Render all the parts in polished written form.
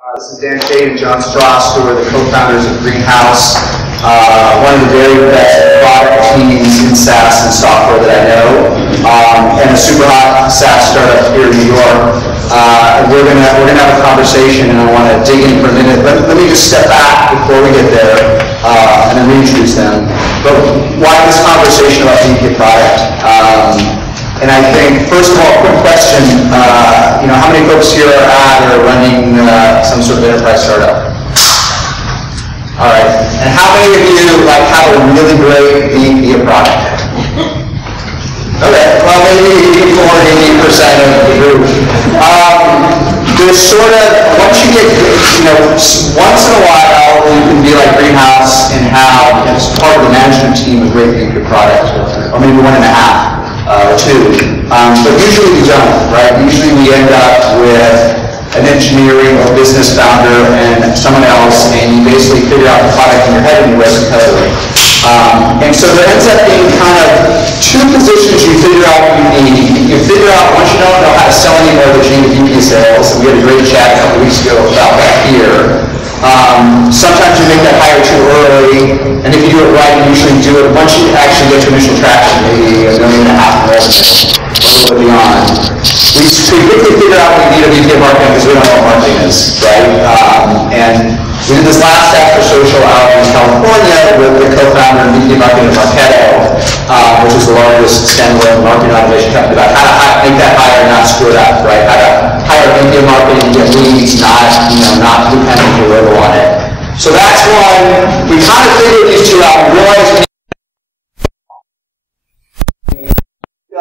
This is Dan Chait Jon Stross, who are the co-founders of Greenhouse, one of the very best product teams in SaaS and software that I know, and a super hot SaaS startup here in New York. We're gonna have a conversation, and I want to dig in for a minute. Let me just step back before we get there, and then reintroduce them. But why this conversation about VP product? And I think, first of all, quick question, how many folks here are at or running some sort of enterprise startup? All right. And how many of you have a really great VP product? Okay, well, maybe 80% of the group. There's sort of, once you get, once in a while, you can be like Greenhouse and have, as part of the management team, a great VP product, or maybe 1.5. Or 2. But usually we don't, right? Usually we end up with an engineering or business founder and someone else, and you basically figure out the product in your head and you write the code. And so there ends up being kind of 2 positions you figure out what you need. You figure out, once you don't know how to sell anymore, that you need VP sales, and we had a great chat a couple weeks ago about that here. Sometimes you make that hire too early, and if you do it right, you usually do it once you actually get to initial traction, maybe $1.5 million in revenue, a little bit beyond. We quickly figure out we need a VP of marketing because we don't know what marketing is, right? And we did this last SaaStr Social out in California with the co-founder and VP of marketing of Marketo, which is the largest standalone marketing automation company, about how to make that hire and not screw it up, right? How to hire a VP of marketing and get leads, not dependent on your logo on it. So that's one. We kind of figured these 2 out. We realized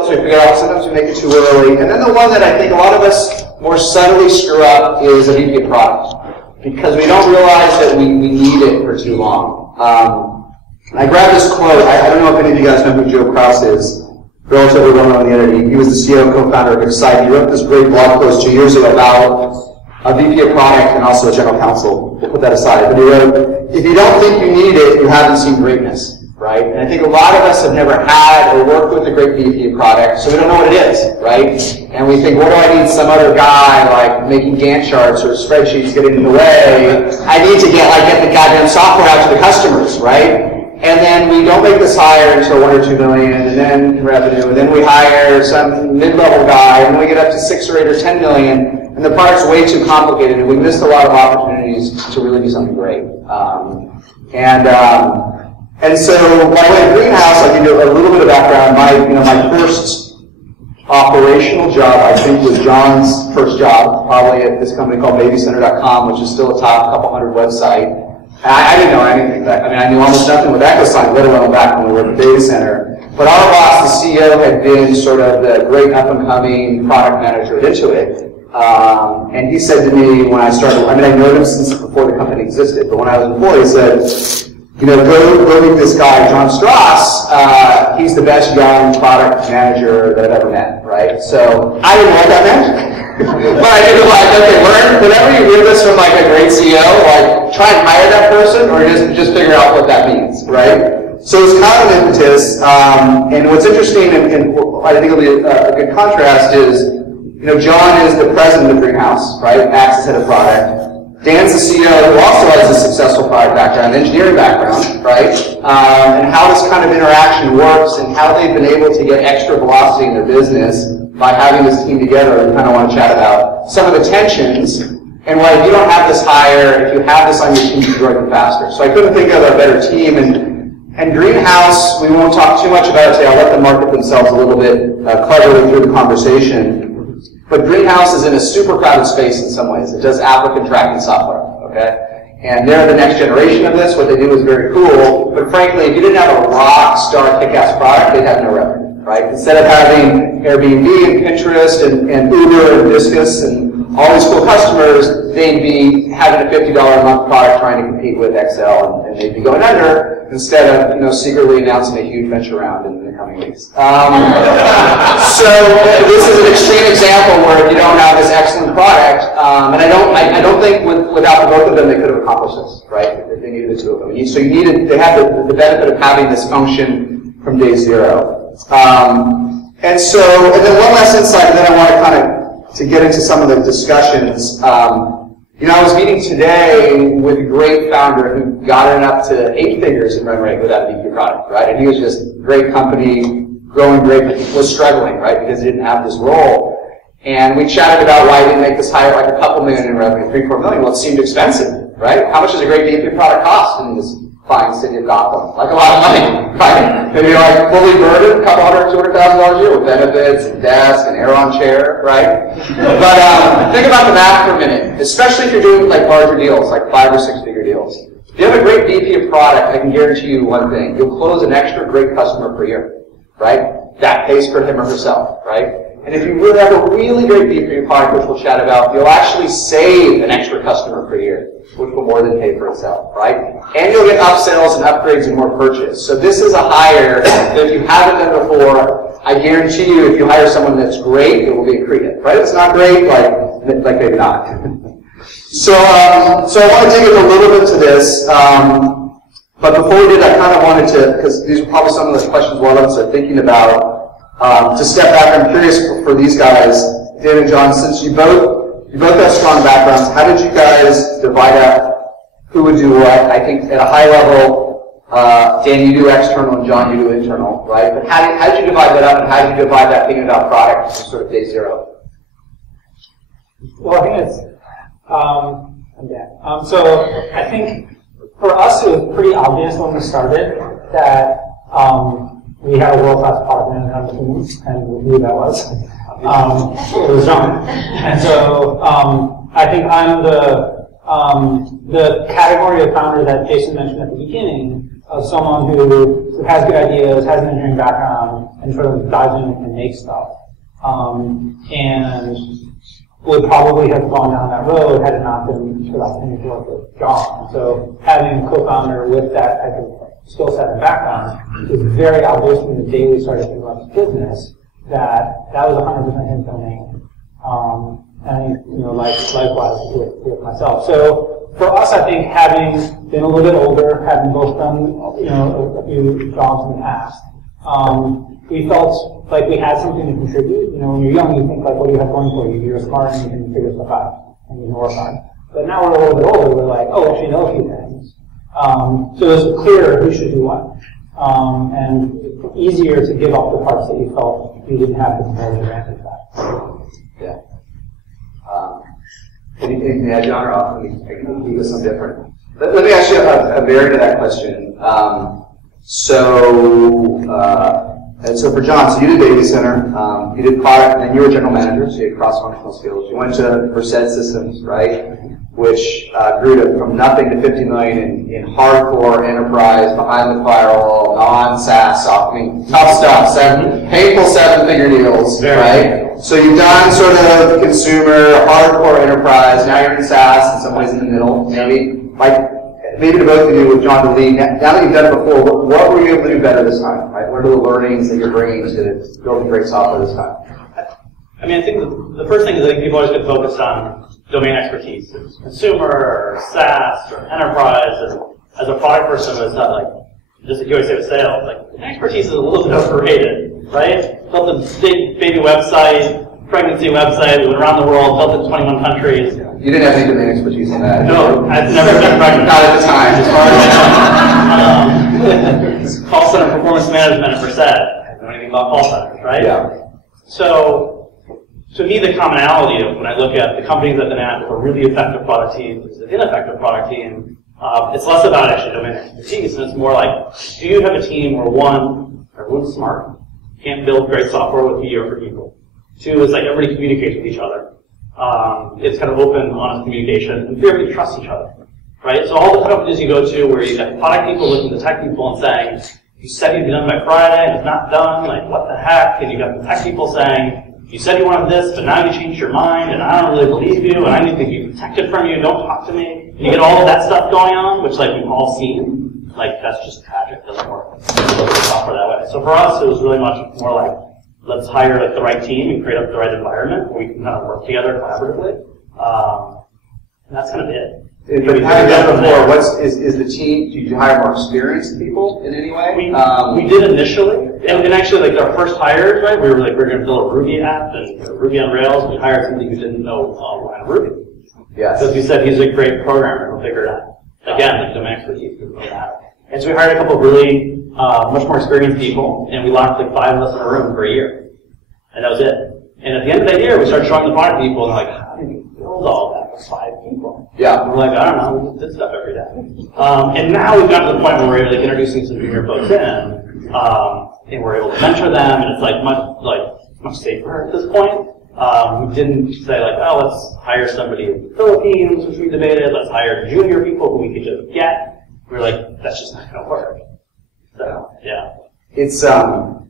we figure out sometimes we make it too early. And then the one that I think a lot of us more subtly screw up is a VP of product, because we don't realize that we need it for too long. I grabbed this quote. I don't know if any of you guys know who Joe Kraus is. Relatively well known on the internet. He was the CEO and co-founder of Excite. He wrote this great blog post 2 years ago about a VP of product and also a general counsel. We'll put that aside. But he wrote, if you don't think you need it, you haven't seen greatness. Right? And I think a lot of us have never had or worked with a great VP of product, so we don't know what it is, right? And we think, what do I need some other guy, like making Gantt charts or spreadsheets getting in the way? I need to get the goddamn software out to the customers, right? And then we don't make this hire until 1 or 2 million, and then in revenue, and then we hire some mid-level guy, and then we get up to 6 or 8 or 10 million, and the product's way too complicated, and we missed a lot of opportunities to really do something great. And so, by way of Greenhouse, I'll give you a little bit of background. My first operational job, I think, was John's first job, probably at this company called BabyCenter.com, which is still a top couple hundred website. I didn't know anything back. I knew almost nothing with EchoSign, let alone back when we were at the data center. But our boss, the CEO, had been sort of the great up-and-coming product manager at Intuit. And he said to me when I started, I known him since before the company existed, but when I was employed, he said, go meet this guy, Jon Stross. He's the best young product manager that I've ever met, right? So I didn't know what that meant. But I did okay, whenever you hear this from a great CEO, try and hire that person or just figure out what that means, right? So it's kind of an impetus. And what's interesting, and I think it'll be a good contrast, is, John is the president of Greenhouse, right? Acts as head of product. Dan's the CEO who also has a successful product background, engineering background, right? And how this kind of interaction works and how they've been able to get extra velocity in their business by having this team together. We kind of want to chat about some of the tensions and why if you don't have this hire, if you have this on your team, you grow even faster. So I couldn't think of a better team. And Greenhouse, we won't talk too much about it today. I'll let them market themselves a little bit cleverly through the conversation. But Greenhouse is in a super crowded space in some ways. It does applicant tracking software, okay? And they're the next generation of this. What they do is very cool. But frankly, if you didn't have a rock star kick-ass product, they'd have no revenue, right? Instead of having Airbnb and Pinterest and Uber and Discus and all these cool customers, they'd be having a $50 a month product trying to compete with Excel, and they'd be going under instead of secretly announcing a huge venture round in the coming weeks. So this is an extreme example where if you don't have this excellent product, and I don't think without the both of them they could have accomplished this, right? They needed the 2 of them. They have the benefit of having this function from day 0. And then one last insight, and then I want to kind of to get into some of the discussions. You know, I was meeting today with a great founder who got it up to 8 figures in run rate without a VP product, right? And he was just a great company, growing great, but he was struggling, right? Because he didn't have this role. And we chatted about why he didn't make this hire like a couple million in revenue, 3-4 million. Well, it seemed expensive, right? How much does a great VP product cost in this fine city of Gotham? Like a lot of money, right? Maybe like fully burdened, a couple $100,000, $200,000 a year with benefits and desk and air on chair, right? But think about the math for a minute, especially if you're doing like larger deals, like 5 or 6 figure deals. If you have a great VP of product, I can guarantee you one thing: you'll close an extra great customer per year, right? That pays for him or herself, right? And if you really have a really great VP product, which we'll chat about, you'll actually save an extra customer per year, which will more than pay for itself, right? And you'll get upsells and upgrades and more purchase. So this is a hire that if you haven't done before, I guarantee you if you hire someone that's great, it will be accretive, right? If it's not great, like maybe not. So I want to dig in a little bit to this. But before we did, I kind of wanted to, because these are probably some of the questions one of us are thinking about, to step back. I'm curious for these guys, Dan and John, since you both have strong backgrounds, how did you guys divide up who would do what? I think at a high level, Dan, you do external, and John, you do internal, right? But how did you divide that up, and how did you divide that thinking about product from sort of day zero? Well, I think it's, I'm Dan. So I think for us, it was pretty obvious when we started that we had a world-class product manager on the team, and we knew that was. It was John. And so I think I'm the category of founder that Jason mentioned at the beginning, of someone who has good ideas, has an engineering background, and sort of dives in and makes stuff. And would probably have gone down that road had it not been for the opportunity to work with John. And so having a co-founder with that type of skill set and background, it was very obvious from the day we started thinking about this business that was 100% his domain. And likewise with myself. So for us, I think having been a little bit older, having both done a few jobs in the past, we felt like we had something to contribute. When you're young, you think like, what do you have going for you? You're smart and you can figure stuff out and you can work on it. But now we're a little bit older, we're like, oh, actually know a few things. So it was clear who should do what. And easier to give up the parts that you felt you didn't have the competitive advantage of. Yeah. Anything to add, John, or I'll leave with something different? Let me ask you a variant of that question. So for John, so you did Data Center, you did product, and then you were general manager, so you had cross-functional skills. You went to Versed Systems, right, which grew from nothing to 50 million in hardcore enterprise, behind the firewall, non-SaaS, tough stuff, painful 7-figure deals, right? So you've done sort of consumer, hardcore enterprise, now you're in SaaS, in some ways in the middle, maybe. Maybe to both of you, with John to lead, now that you've done it before, what were you able to do better this time, right? What are the learnings that you're bringing to building great software this time? I mean, I think the first thing is I think people always get focused on domain expertise. It's consumer, or SaaS, or enterprise, and as a product person, it's not like, just like you always say with sales, like, expertise is a little bit overrated, right? Built a big baby website, pregnancy website, we went around the world, built in 21 countries. You didn't have any domain expertise in that. No, I've never been pregnant. Not at the time, as far as I know. Call center performance management at Versed. I don't know anything about call centers, right? Yeah. So, to me, the commonality of when I look at the companies I've been at with a really effective product team versus an ineffective product team, it's less about actually domain expertise, and it's more like, do you have a team where one, everyone's smart, can't build great software with mediocre people. Two is like everybody communicates with each other. It's kind of open, honest communication, and everybody trusts each other, right? So all the companies you go to where you got product people looking at the tech people and saying, you said you'd be done by Friday, and it's not done, like what the heck? And you got the tech people saying, you said you wanted this, but now you changed your mind, and I don't really believe you, and I need to be protected from you, don't talk to me. And you get all of that stuff going on, which like we've all seen, like that's just tragic, doesn't work. Software that way. So for us, it was really much more like, let's hire like the right team and create up the right environment where we can kind of work together collaboratively. And that's kind of it. But having done before, is the team, did you hire more experienced people in any way? We did initially. And actually, like our first hires, right, we're going to build a Ruby app and Ruby on Rails. We hired somebody who didn't know Ruby. Yes. Because we said he's a great programmer, he'll figure it out. Again, like domain expertise doesn't really matter. And so we hired a couple of really much more experienced people, and we locked like 5 of us in a room for a year. And that was it. And at the end of that year, we started showing the product to people, and they're like, how did you build all that with 5 people? Yeah. And we're like, I don't know, we just did stuff every day. And now we've gotten to the point where we're like introducing some junior folks in, and we're able to mentor them, and it's like much safer at this point. We didn't say like, oh, let's hire somebody in the Philippines, which we debated, let's hire junior people who we could just get. We were like, that's just not going to work. So, yeah. It's a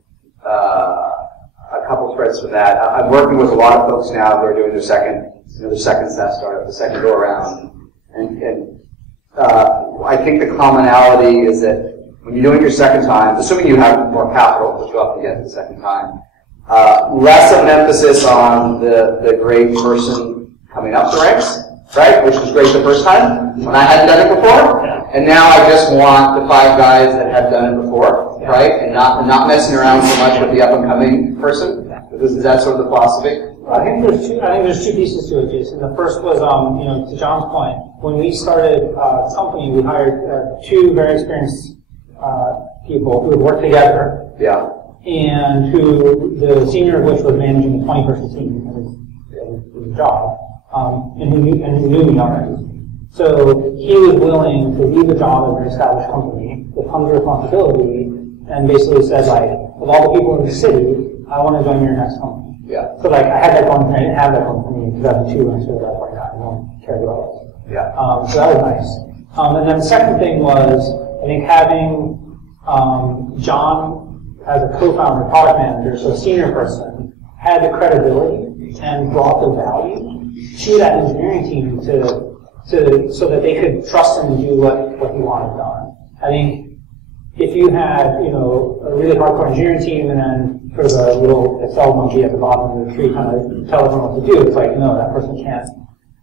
couple threads from that. I'm working with a lot of folks now who are doing their second SaaS startup, the second go around. And I think the commonality is that when you're doing your second time, assuming you have more capital, which you often get the second time, less of an emphasis on the great person coming up the ranks, right? Which was great the first time when I hadn't done it before. Yeah. And now I just want the 5 guys that have done it before, right? And not messing around so much with the up and coming person. Is that sort of the philosophy? I think there's two pieces to it, Jason. The first was, to John's point, when we started the company, we hired 2 very experienced people who had worked together. Yeah. And who, the senior of which was managing a 20-person team in his job, and who knew me already. So he was willing to leave a job at an established company with tons of responsibility, and basically said, like, of all the people in the city, I want to join your next company. Yeah. So like, I had that going for me. I didn't have that going for me in 2002 when I started at point out. I don't care about it. Yeah. So that was nice. And then the second thing was, I think having John as a co-founder, product manager, so a senior person, had the credibility and brought the value to that engineering team so that they could trust him to do what he wanted done. I think if you had, a really hardcore engineering team and then sort of a little Excel monkey at the bottom of the tree kind of tell everyone what to do, it's like, no, that person can't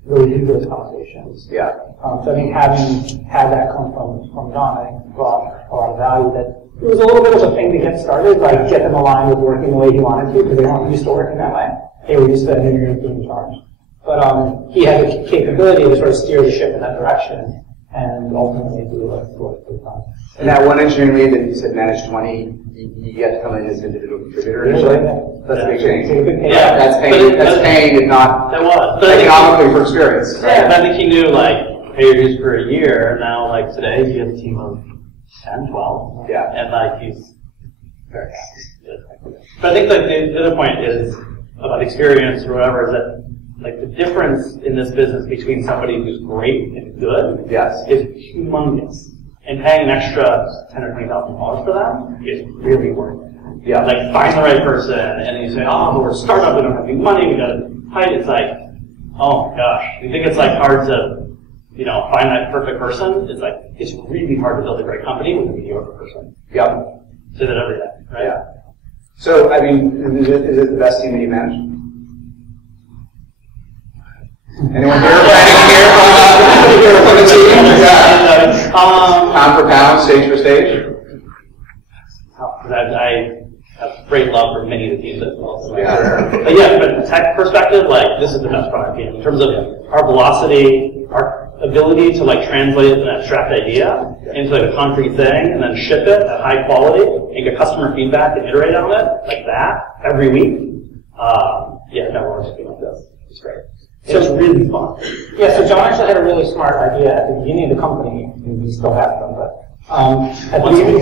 really do those conversations. Yeah. So I think having had that come from John, I think brought a lot of value. That it was a little bit of a thing to get started, like get them aligned with working the way he wanted to, because they weren't used to working that way. They were used to engineering being in charge. But he had the capability to sort of steer the ship in that direction and ultimately do what was done. And that one engineering lead that you said managed 20, you had to come in as an individual contributor initially? That's a big change. Yeah, that's paying, if not that was. economically for experience. Right? Yeah, I think he knew, like, pay your dues for a year, and now, like, today he has a team of 10, 12. Yeah. And, like, he's very happy. But I think, like, the other point is about experience or whatever is that, like, the difference in this business between somebody who's great and good is humongous. And paying an extra $10,000 or $20,000 for them is really worth it. Yeah. Like, find the right person, and then you say, oh, but we're a startup, we don't have any money, we gotta hide. It's like, oh my gosh. You think it's like hard to, find that perfect person? It's like, it's really hard to build a great company with a mediocre person. Yep. Say that every day, right? Yeah. So, I mean, is it the best team that you manage? Anyone here? For the team? Yeah. Pound for pound, stage for stage? I have great love for many of the teams as well. So Yeah. But yeah, from a tech perspective, like, this is the best product in terms of our velocity, our ability to, like, translate an abstract idea into, like, a concrete thing and then ship it at high quality and get customer feedback and iterate on it like that every week. Never works like this. It's great. So it's really fun. Yeah, so John actually had a really smart idea at the beginning of the company, and we still have them, but at the beginning,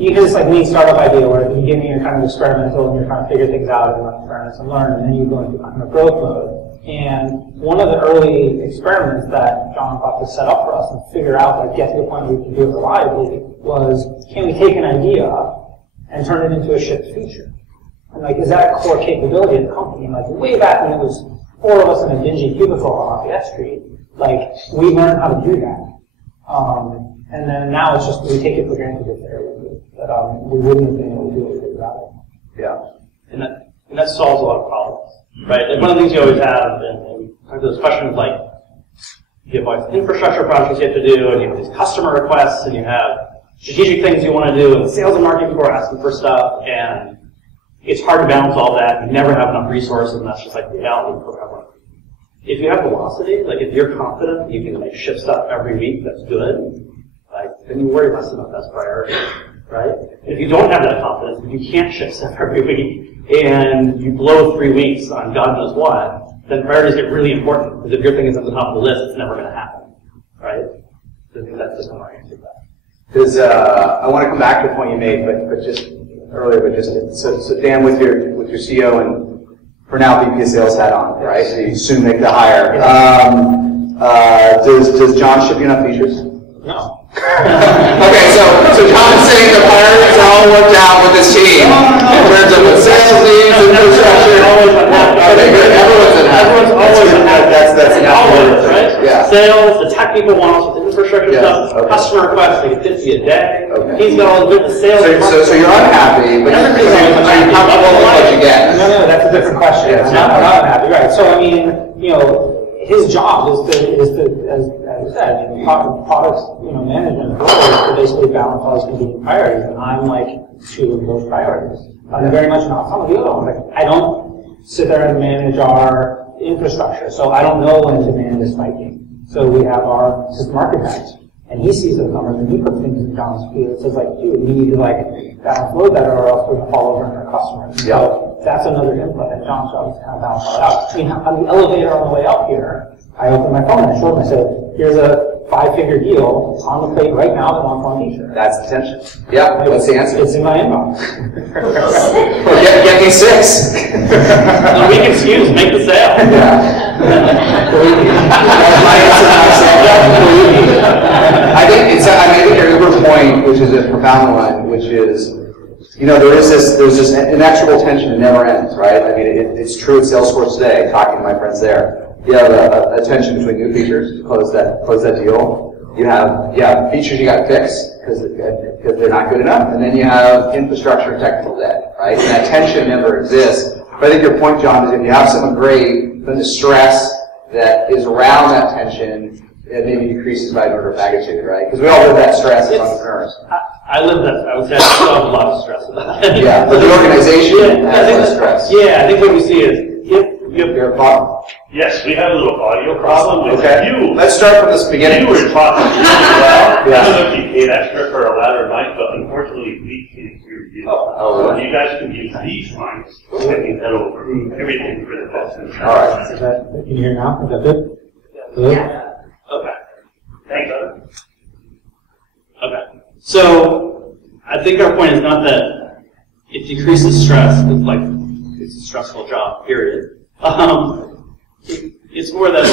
you get this like lean startup idea where at the beginning you're kind of experimental and you're trying to figure things out and run experiments and learn, and then you go into kind of growth mode. And one of the early experiments that John thought to set up for us and figure out, like, get to the point where we can do it reliably was, can we take an idea and turn it into a shipped feature? And, like, is that a core capability of the company? And, like, way back when it was 4 of us in a dingy cubicle on Lafayette Street, like, we learned how to do that. And then now it's just, we take it for granted that we wouldn't have been able to do it without it. Yeah. And that solves a lot of problems, right? Like, one of the things you always have, and those questions like, you have all these infrastructure projects you have to do, and you have these customer requests, and you have strategic things you want to do, and sales and marketing people are asking for stuff, and it's hard to balance all that. You never have enough resources, and that's just like reality forever. If you have velocity, like if you're confident you can like ship stuff every week that's good, like then you worry less about that's priority, right? If you don't have that confidence, if you can't ship stuff every week and you blow 3 weeks on God knows what, then priorities get really important, because if your thing is at the top of the list, it's never going to happen, right? So I think that's just my answer to that. Because I want to come back to the point you made, but just earlier, so Dan, with your CEO and for now VP of Sales hat on, right? So you soon make the hire. Does John ship you enough features? No. Okay, so John's saying the priorities are all worked out with his team in terms of the sales needs, infrastructure. Okay, good. Everyone's always unhappy. That's an always, right? Yeah. Sales, the tech people want us with infrastructure stuff. Okay. Customer requests, they get 50 a day. Okay. He's got all the good sales. So you're unhappy, but are you comfortable with what you get? No, that's a different question. Yeah, I'm not unhappy, right? So I mean, his job is to as I said, products, management role is to basically balance all these competing priorities, and I'm like two of those priorities. I'm very much not some of the other ones. Like, I don't sit there and manage our infrastructure, so I don't know when demand is spiking. So we have our system architect, and he sees those numbers, and he puts things in John's field. It says like, dude, we need to balance load better, or else we're going to fall over on our customers. Yeah. So that's another input, and John's job is to kind of balance all that out. I mean, on the elevator on the way up here, I opened my phone and I showed him, I said, here's a 5-figure deal on the plate right now that wants one feature. That's the tension. Yeah, what's the answer? It's in my inbox. Well, get me 6. No, we can excuse, make the sale. Yeah. I think I think your Uber point, which is a profound one, which is, there's this inexorable tension that never ends, right? I mean, it's true at Salesforce today, talking to my friends there. You have a tension between new features to close that deal. You have features you got to fix because they're not good enough, and then you have infrastructure and technical debt, right? And that tension never exists. But I think your point, John, is if you have someone great, then the stress that is around that tension, it maybe decreases by an order of magnitude, right? Because we all live that stress as entrepreneurs. I live that. I would say I still have a lot of stress about it. Yeah, but the organization has less stress. Yeah, I think what we see is if you're a problem. Yes, we have a little audio problem with you. Let's start from the beginning. You were talking really well. I don't know if you paid extra for a louder mic, but unfortunately we can't hear you. Oh, really? You guys can use these mics. Taking that over. Everything for the best. All right. Can you hear now? Is that good? Good? Yeah. Okay. Thanks. Okay. So I think our point is not that it decreases stress, it's a stressful job, period. It's more that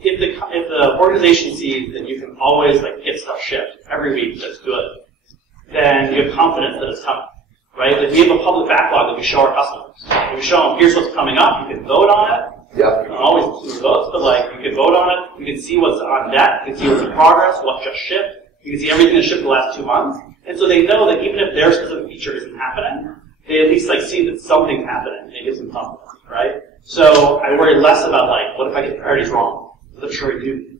if the organization sees that you can always get stuff shipped every week that's good, then you have confidence that it's coming, right? If we have a public backlog that we show our customers, and we show them, here's what's coming up, you can vote on it. Yep. You don't always do votes, but you can vote on it, you can see what's on deck, you can see what's in progress, what just shipped, you can see everything that shipped the last 2 months, and so they know that even if their specific feature isn't happening, they at least see that something's happening, and it gives them confidence, right? So I worry less about what if I get priorities wrong? I'm sure I do.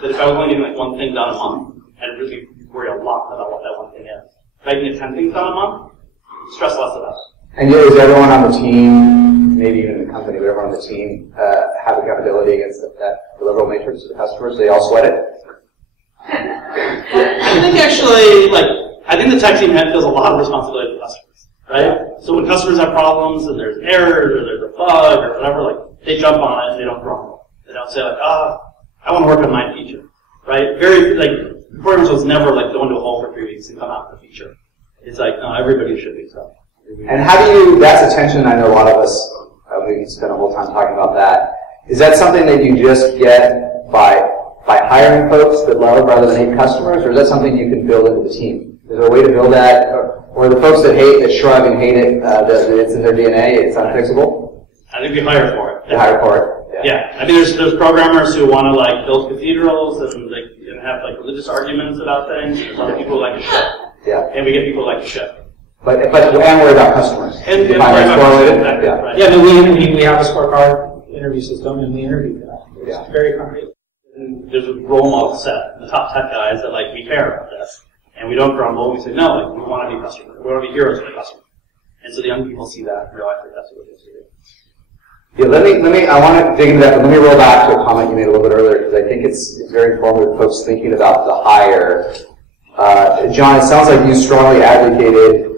But if I was only getting one thing done a month, I'd really worry a lot about what that one thing is. If I can get 10 things done a month, stress less about it. And is everyone on the team, maybe even in the company, but everyone on the team, have accountability against that deliverable matrix to the customers? They all sweat it? I think actually, I think the tech team feels a lot of responsibility for customers, right? So when customers have problems and there's errors or there's a bug or whatever, they jump on it and they don't grumble. They don't say I want to work on my feature, right? Very, performance was never go into a hole for 3 weeks and come out with a feature. It's no, everybody should be so. And how do you, that's a tension I know a lot of us, we can spend a whole time talking about that. Is that something that you just get by hiring folks that love rather than hate customers, or is that something you can build into the team? Is there a way to build that, or the folks that shrug and hate it, that it's in their DNA, it's unfixable? I think we hire for it. They hire for it. Yeah. I mean, there's programmers who want to build cathedrals and have religious arguments about things. There's other people who like to ship. Yeah. And we get people who like to ship. But worry about customers. And worry about customers. Exactly. Yeah. Right. Yeah, but we have a scorecard interview system, and we interview for that. It's very concrete. And there's a role model set. The top tech guys that we care about this, and we don't grumble. We say no, we want to be customers. We want to be heroes for the customer. And so the young people see that and realize that that's what it is to do. Yeah, I want to dig into that, but let me roll back to a comment you made a little bit earlier, because I think it's very informative for folks thinking about the hire. John, it sounds like you strongly advocated,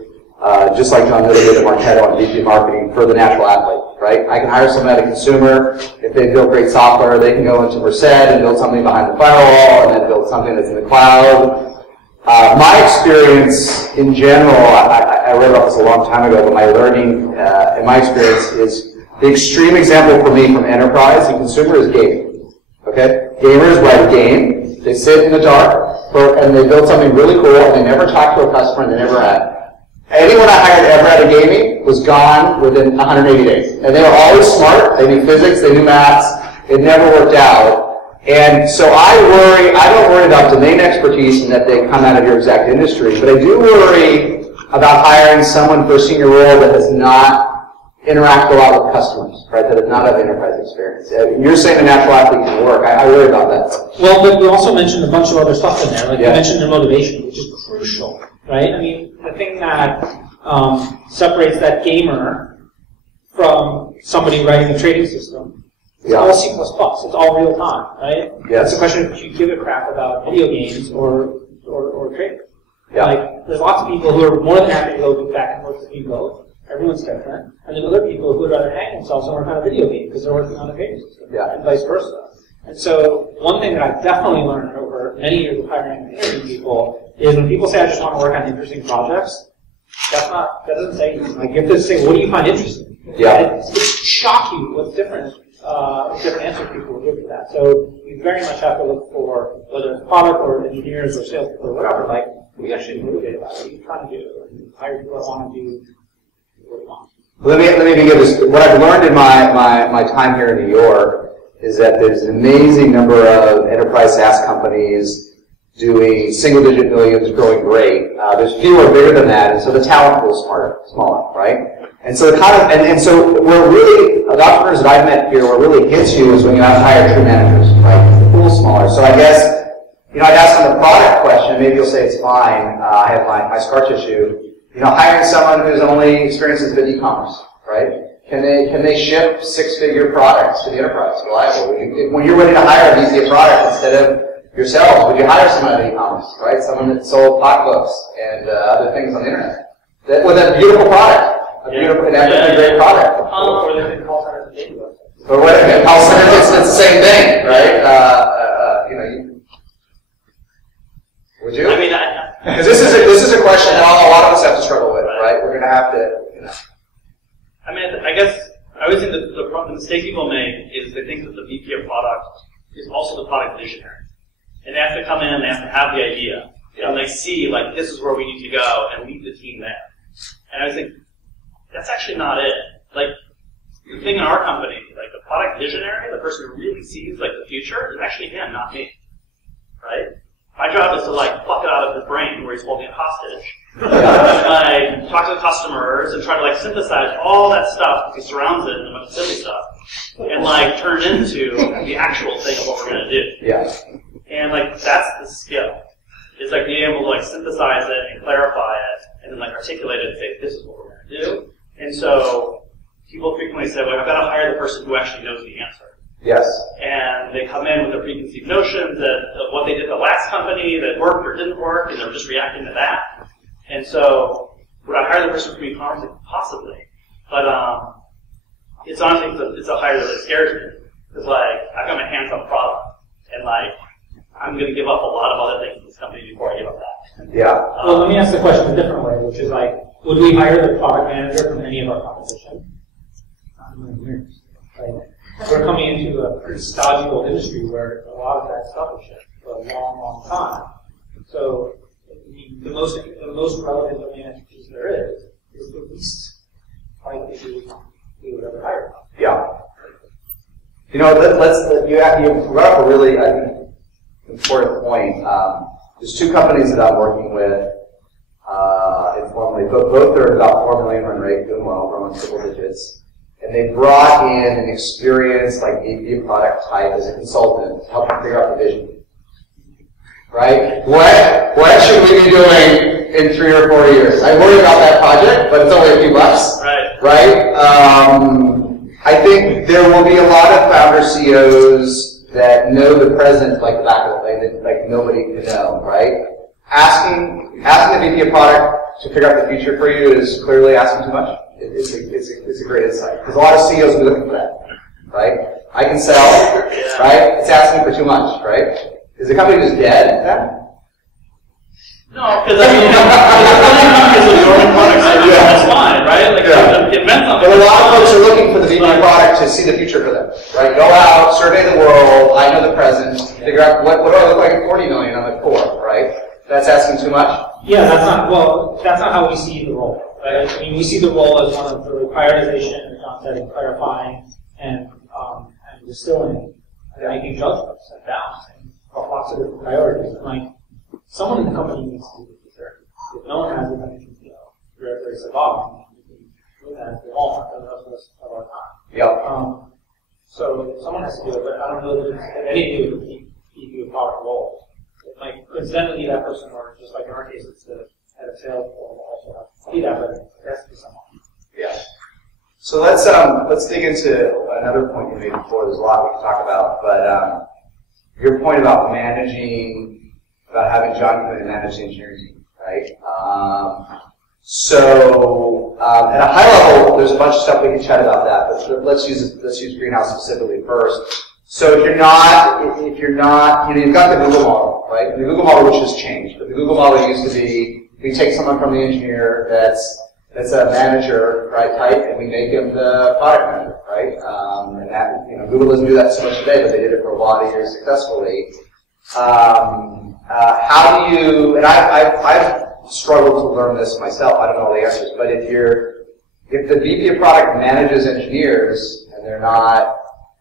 just like John did at Marketo on VP Marketing, for the natural athlete, right? I can hire someone at a consumer. If they build great software, they can go into Merced and build something behind the firewall, and then build something that's in the cloud. My experience in general, I read about this a long time ago, but my learning in my experience is the extreme example for me from enterprise and consumer is gaming. Okay? Gamers write a game, they sit in the dark, and they build something really cool, and they never talk to a customer, and they never had. Anyone I hired ever out of gaming was gone within 180 days. And they were always smart, they knew physics, they knew maths, it never worked out. And so I don't worry about domain expertise and that they come out of your exact industry, but I do worry about hiring someone for a senior role that does not interact a lot with customers, right? That does not have enterprise experience. You're saying a natural athlete can work. I worry about that. Well, but we also mentioned a bunch of other stuff in there. Like you mentioned their motivation, which is crucial, right? I mean, the thing that separates that gamer from somebody writing a trading system, it's all C++. It's all real time, right? Yes. It's a question of if you give a crap about video games or trading. Yeah. Like, there's lots of people who are more than happy to go back and work with you both. Everyone's different. And there's other people who would rather hang themselves and work on a video game because they're working on a trading system. Yeah. And vice versa. And so, one thing that I've definitely learned over many years of hiring and interviewing people is when people say, I just want to work on interesting projects, that doesn't say anything. Like, you have to say, what do you find interesting? Yeah. It's shock you what's different answers people will give to that. So, you very much have to look for, whether it's product or engineers or salespeople or whatever, like, we actually motivate about it. What are you trying to do? And hire people that want to do what you want. Let me begin this. What I've learned in my time here in New York is that there's an amazing number of enterprise SaaS companies doing single-digit millions, growing great. There's fewer bigger than that, and so the talent pool is smaller, right? And so and so we're really, the entrepreneurs that I've met here, what really hits you is when you have to hire true managers, right? The pool's smaller. So I guess, I'd ask on the product question, maybe you'll say it's fine. I have my scar tissue. Hiring someone whose only experience has been e-commerce, right? Can they ship six-figure products to the enterprise reliably? When you're ready to hire a VP of product instead of yourselves, would you hire someone in e-commerce, right? Someone that sold pocketbooks and other things on the internet with a beautiful product, an ethically great product. Or they can call centers and data websites. But what if call centers? It's the same thing, right? Would you? I mean, because this is a question that a lot of us have to struggle with, right? We're going to have to, I mean, I guess I would say that the mistake people make is they think that the VP of product is also the product visionary, and they have to come in and they have to have the idea, and they see like this is where we need to go and lead the team there. And I think that's actually not it. Like the thing in our company, like the product visionary, the person who really sees like the future, is actually him, not me, right? My job is to like pluck it out of his brain where he's holding it hostage. Like talk to the customers and try to like synthesize all that stuff because he surrounds it in a bunch of silly stuff and like turn it into the actual thing of what we're gonna do. Yeah. And like that's the skill. It's like being able to like synthesize it and clarify it and then like articulate it and say, this is what we're gonna do. And so people frequently say, well, I've got to hire the person who actually knows the answer. Yes. And they come in with their preconceived notions of what they did the last company that worked or didn't work, and they're just reacting to that. And so, would I hire the person from e-commerce? Possibly. But it's honestly, it's a hire that scares me. Because, like, I've got my hands on product, and, like, I'm going to give up a lot of other things in this company before I give up that. Yeah. Well, let me ask the question a different way, which is, like, would we hire the product manager from any of our competition? Not in a million years. Right? We're coming into a pretty stodgy old industry where a lot of that stuff is shipped for a long, long time. So the most relevant domain expertise there is the least likely we would ever hire. Yeah. You brought up a really, I think, important point. There's two companies that I'm working with informally. Both are about 4 million run rate, doing well, growing triple digits. And they brought in an experienced, like, VP of product type as a consultant to help them figure out the vision. Right? What should we be doing in 3 or 4 years. I worry about that project, but it's only a few bucks. Right. Right? I think there will be a lot of founder CEOs that know the present like the back of the thing, like nobody can know, right? Asking the VP of product to figure out the future for you is clearly asking too much. It's a great insight. Because a lot of CEOs will be looking for that, right? I can sell, right? It's asking for too much, right? Is the company just dead then? No, because I mean, that's fine, right? Like, invent something. But a lot of folks are looking for the VP of product to see the future for them, right? Go out, survey the world, I know the present, figure out what do I look like at 40 million on the core, right? That's asking too much? Yeah, that's not how we see the role, right? I mean, we see the role as one of the prioritization, the concept, and clarifying, and distilling, and making judgments and balancing lots of different priorities. And like, someone in the company needs to do the future. If no one has it, then very survival. We can do that all for the rest of our time. Yep. So someone has to do it, but I don't know that it's anything to keep you a product role. It might coincidentally that person, or just like in our case, it's the head of sales, will also have to be that, but it has to be someone. Yeah. So let's dig into another point you made before. There's a lot we can talk about, but your point about managing, about having John come in and manage the engineering team, right? At a high level, there's a bunch of stuff we can chat about that, but let's use Greenhouse specifically first. So if you're not, you've got the Google model, right? The Google model, which has changed, but the Google model used to be, we take someone from the engineer that's a manager, right, type, and we make him the product manager, right? And that, Google doesn't do that so much today, but they did it for a lot of years successfully. How do you, and I've struggled to learn this myself, I don't know all the answers, but if the VP of product manages engineers, and they're not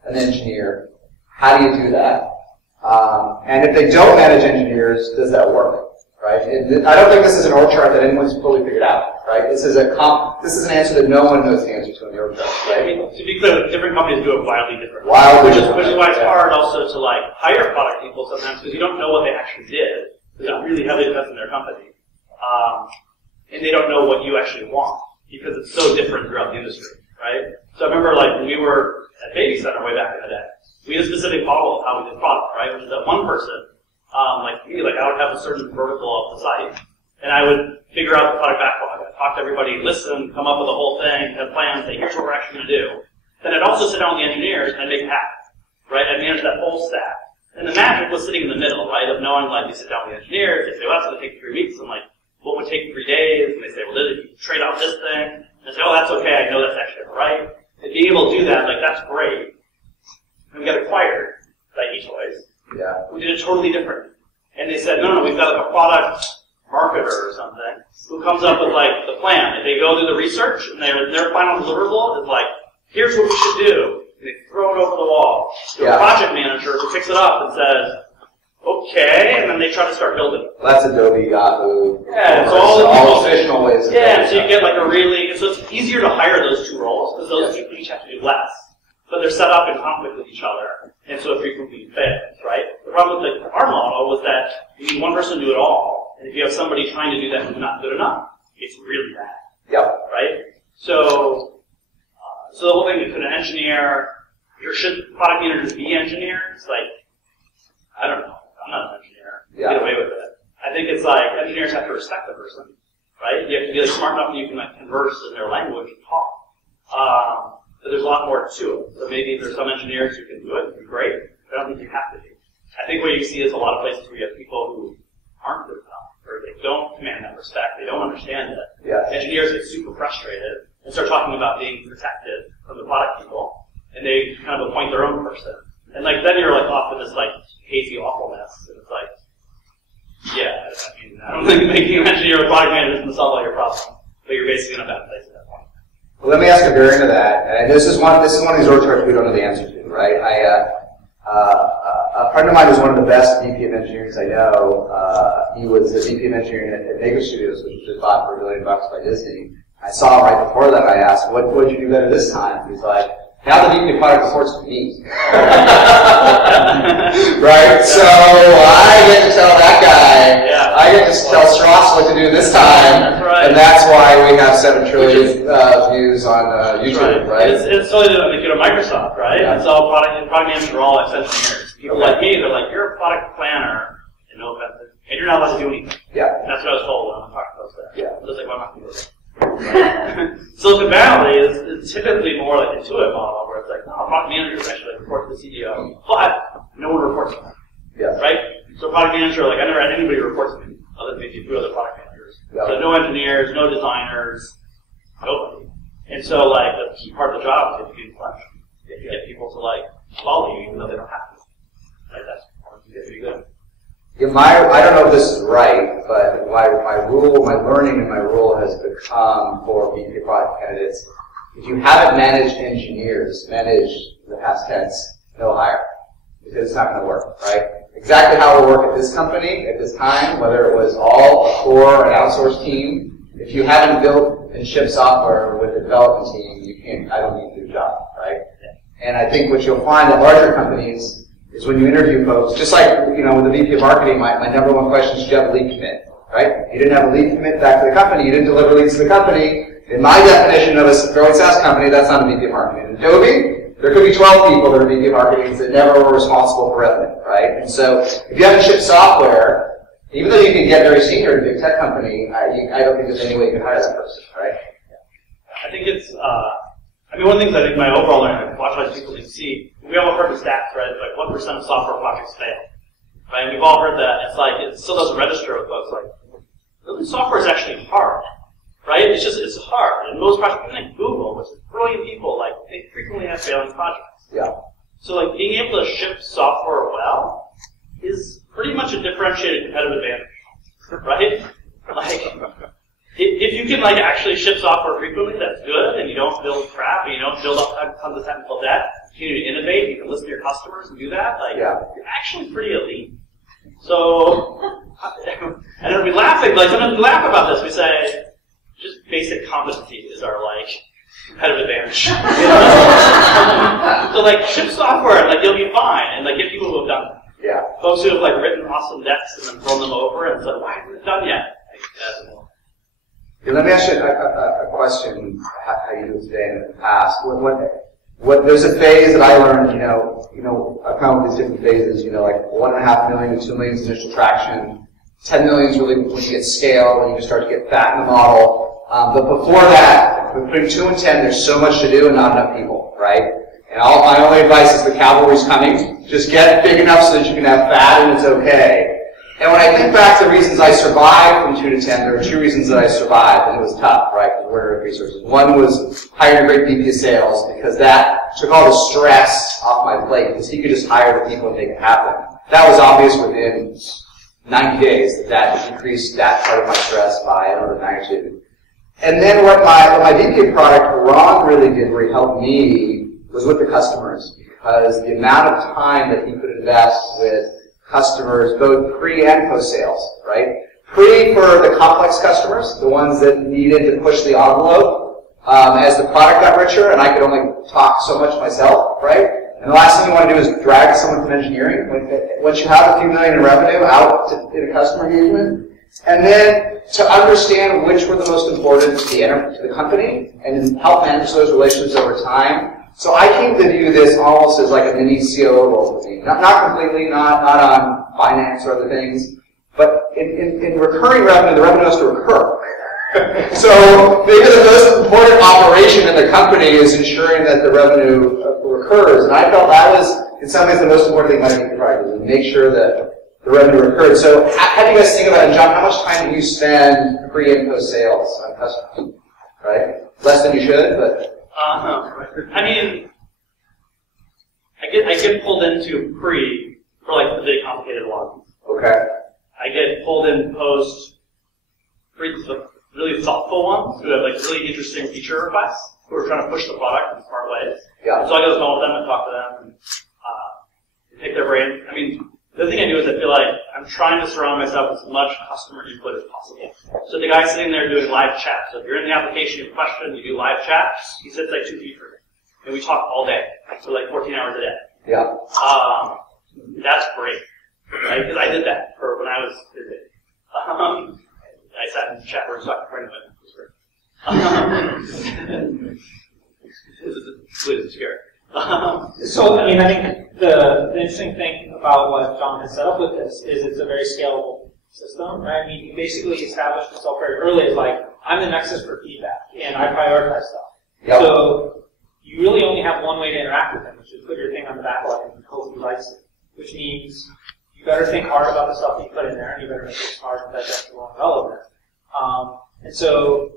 an engineer, how do you do that? And if they don't manage engineers, does that work? Right? I don't think this is an org chart that anyone's fully figured out, right? This is an answer that no one knows the answer to in the org chart, right? I mean, to be clear, different companies do it wildly different. Which is why it's hard also to hire product people sometimes because you don't know what they actually did. Because it really heavily depends on their company. And they don't know what you actually want because it's so different throughout the industry, right? So I remember when we were at Baby Center way back in the day, we had a specific model of how we did product, right? Which is that one person, I would have a certain vertical of the site, and I would figure out the product backlog. I'd talk to everybody, listen, come up with a whole thing, have plans, say, here's what we're actually going to do. Then I'd also sit down with the engineers and I'd make it happen, right? I'd manage that whole stack. And the magic was sitting in the middle, right? Of knowing, you sit down with the engineers, they say, well, that's going to take 3 weeks. I'm like, what would take 3 days? And they say, well, you can trade off this thing. And I say, oh, that's okay. I know that's actually right. And being able to do that, that's great. And we got acquired by eChoice. Yeah. We did it totally different. And they said, no, we've got a product marketer or something who comes up with the plan. And they go do the research and their final deliverable is here's what we should do. And they throw it over the wall to a project manager who picks it up and says, okay, and then they try to start building. That's Adobe, Yahoo. Yeah, it's all traditional ways. Yeah, so you get so it's easier to hire those two roles because those people each have to do less. But they're set up in conflict with each other, and so it frequently fails, right? The problem with our model was that you need one person to do it all, and if you have somebody trying to do that who's not good enough, it's really bad. Yep. Right? So the whole thing, could an engineer, should product managers be engineers? I don't know. I'm not an engineer. Get away with it. I think it's engineers have to respect the person, right? You have to be smart enough that you can converse in their language and talk. But there's a lot more to it. So maybe there's some engineers who can do it, it'd be great, but I don't think you have to be. I think what you see is a lot of places where you have people who aren't good enough, or they don't command that respect, they don't understand it. Yeah. Engineers get super frustrated and start talking about being protected from the product people, and they kind of appoint their own person. And then you're off in this hazy awfulness, and it's I don't think making an engineer or product manager is going to solve all your problems, but you're basically in a bad place at that point. Well, let me ask a variant of that, and this is one of these org charts we don't know the answer to, right? A friend of mine was one of the best VP of engineers I know. He was the VP of engineering at Vega Studios, which was just bought for $1 billion by Disney. I saw him right before that. I asked, "What would you do better this time?" He's like, Now the VP of product reports to me. Right? So I get to tell that guy, I get to tell Stross what to do this time, and that's why we have 7 trillion views on YouTube, right? It's totally like you know Microsoft, right? Yeah. And so product managers are all engineers. People like me, they're like, you're a product planner, and no offense, and you're not allowed to do anything. Yeah. And that's what I was told when I talked about that. Yeah. So it's like, well, I'm not going to do that. Silicon Valley is typically more like an intuitive model where it's like, no, product managers actually report to the CEO, but no one reports to them. Yeah. Right? So product manager, like I never had anybody report to me other than maybe 2 other product managers. Yeah. So no engineers, no designers, nobody. And so like the key part of the job is to be influential. You get people to like follow you even though they don't have to. Right? That's pretty good. Yeah, I don't know if this is right, but my learning and my rule has become for VP product candidates, if you haven't managed engineers, manage the past tense, no hire. Because it's not going to work, right? Exactly how it will work at this company, at this time, whether it was all a core or an outsourced team, if you haven't built and shipped software with a development team, you can't, I don't need to do the job, right? And I think what you'll find at larger companies is when you interview folks, just like, you know, with the VP of marketing, my number one question is, did you have a lead commit, right? You didn't have a lead commit back to the company, you didn't deliver leads to the company. In my definition of a growing SaaS company, that's not a VP of marketing. In Adobe, there could be 12 people that are VP of marketing that never were responsible for revenue, right? And so, if you haven't shipped software, even though you can get very senior in a big tech company, I don't think there's any way you can hire that person, right? I think it's, I mean, one of the things I think my overall learning, I watch a lot of people can see, we all have heard the stats, right? Like, what % of software projects fail? Right? And we've all heard that. It's like, it still doesn't register with folks. Like, building software is actually hard, right? It's hard. And most projects, even like Google, which is brilliant people, like, they frequently have failing projects. Yeah. So, like, being able to ship software well is pretty much a differentiated competitive advantage, right? Like, if you can like actually ship software frequently, that's good, and you don't build crap, and you don't build up tons of technical debt, continue to innovate, you can listen to your customers and do that, like, you're actually pretty elite. So, and then we laughing, like sometimes we laugh about this, we say, just basic competency is our like, competitive advantage. So like, ship software, and like, you'll be fine, and like, get people who have done that. Yeah. Folks who have like written awesome decks and then thrown them over and said, why isn't it done yet? Like, let me ask you a question, how you do it today and in the past. There's a phase that I learned, you know, I've come up with these different phases, you know, like 1.5 million to 2 million is initial traction, 10 million is really when you get scale, and you start to get fat in the model. But before that, between 2 and 10, there's so much to do and not enough people, right? And my only advice is the cavalry's coming. Just get big enough so that you can have fat and it's okay. And when I think back to the reasons I survived from 2 to 10, there are 2 reasons that I survived, and it was tough, right, because we're resources. One was hiring a great VP of sales, because that took all the stress off my plate, because he could just hire the people and make it happen. That was obvious within 90 days, that decreased that part of my stress by another magnitude. And then what my VP of product, Ron, really did, where he helped me, was with the customers, because the amount of time that he could invest with customers, both pre and post sales, right? Pre for the complex customers, the ones that needed to push the envelope, as the product got richer, and I could only talk so much myself, right? And the last thing you want to do is drag someone from engineering. Once you have a few million in revenue out in a customer engagement, and then to understand which were the most important to the company, and help manage those relationships over time. So I came to view this almost as like a mini COO role for me. Not completely, not on finance or other things, but in recurring revenue, the revenue has to recur. So maybe the most important operation in the company is ensuring that the revenue recurs. And I felt that was, in some ways, the most important thing about a product, is to make sure that the revenue recurred. So how do you guys think about it? John, how much time do you spend pre and post sales on customers? Right? Less than you should, but... I mean, I get pulled into pre for like the big complicated ones. Okay. I get pulled in post for the really thoughtful ones who have like really interesting feature requests, who are trying to push the product in smart ways. Yeah. So I go to call with them and talk to them and pick their brain. I mean, the thing I do is I feel like I'm trying to surround myself with as much customer input as possible. So the guy sitting there doing live chat. So if you're in the application, you have a question, you do live chat, he sits like 2 feet from me. and we talk all day, so like 14 hours a day. Yeah. That's great, right? Because I did that for when I was busy. I sat in chat rooms talking to friends of mine. It was scary. So, I mean, I think the interesting thing about what John has set up with this is it's a very scalable system, right? I mean, he basically established himself very early as like, I'm the nexus for feedback, and I prioritize stuff. Yep. So, you really only have one way to interact with him, which is put your thing on the backlog and hope he likes it. Which means you better think hard about the stuff that you put in there, and you better make it hard and digestible and relevant. And so,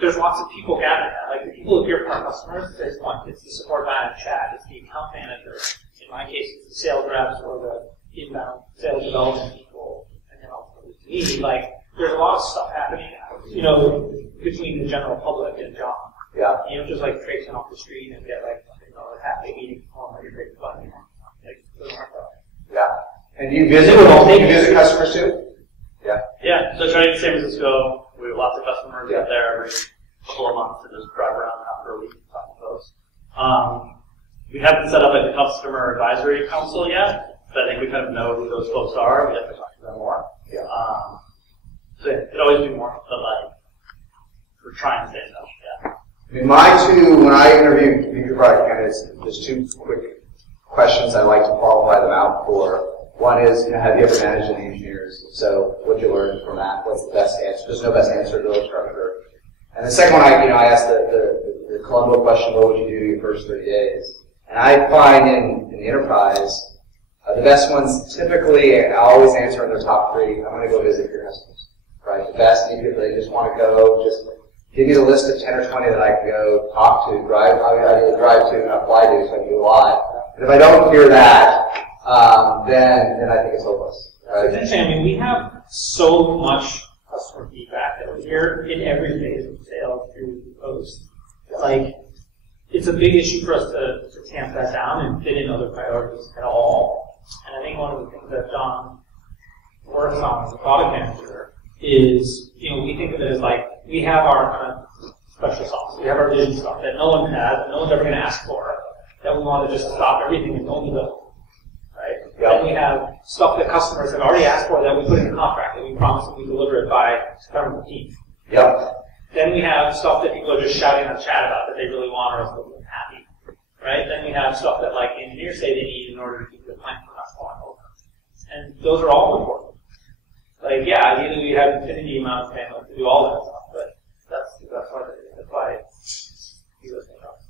there's lots of people gathering that. Like, the people who hear from our customers at this point, it's the support guy in chat, it's the account manager. In my case, it's the sales reps or the inbound sales development people, and then ultimately to me. Like, there's a lot of stuff happening, you know, between the general public and John. Yeah. You don't just like traipsing off the street and get like, you know, a half-day meeting on like your great fun. Like, it doesn't work that way. Yeah. And do you visit customers too? Yeah. Yeah. So trying to San Francisco. We have lots of customers out there every couple of months to just drive around after a week and talk to folks. We haven't set up a customer advisory council yet, but I think we kind of know who those folks are. We have to talk to them more. Yeah. So yeah, could always do more, but like, we're trying to stay in touch. Yeah. I mean, my two, when I interview future product candidates, there's two quick questions I like to qualify them out for. One is, you know, have you ever managed any engineers? So, what'd you learn from that? What's the best answer? There's no best answer to the structure. And the second one, I asked the Columbo question, what would you do your first 30 days? And I find in the enterprise, the best ones typically, I always answer in their top three, I'm going to go visit your customers, right? The best, they just want to go, just give me the list of 10 or 20 that I can go talk to, drive to, and apply to, so I can do a lot. And if I don't hear that, then I think it's hopeless. Right? It's interesting. I mean, we have so much customer feedback that we hear in every phase of sales through post. Like, it's a big issue for us to tamp that down and fit in other priorities at all. And I think one of the things that John works on as a product manager is, you know, we think of it as like, we have our kind of special sauce. We have our vision stuff that no one has, that no one's ever going to ask for, that we want to just stop everything and only build. Right? Yep. Then we have stuff that customers have already asked for that we put in the contract, that we promise that we deliver it by September 15th. Yep. Then we have stuff that people are just shouting on chat about that they really want or else they'll be happy. Right? Then we have stuff that like engineers say they need in order to keep the plant from not falling over. And those are all important. Like, yeah, ideally we have infinity amount of bandwidth to do all that stuff, but that's hard to do. That's why you listen to us.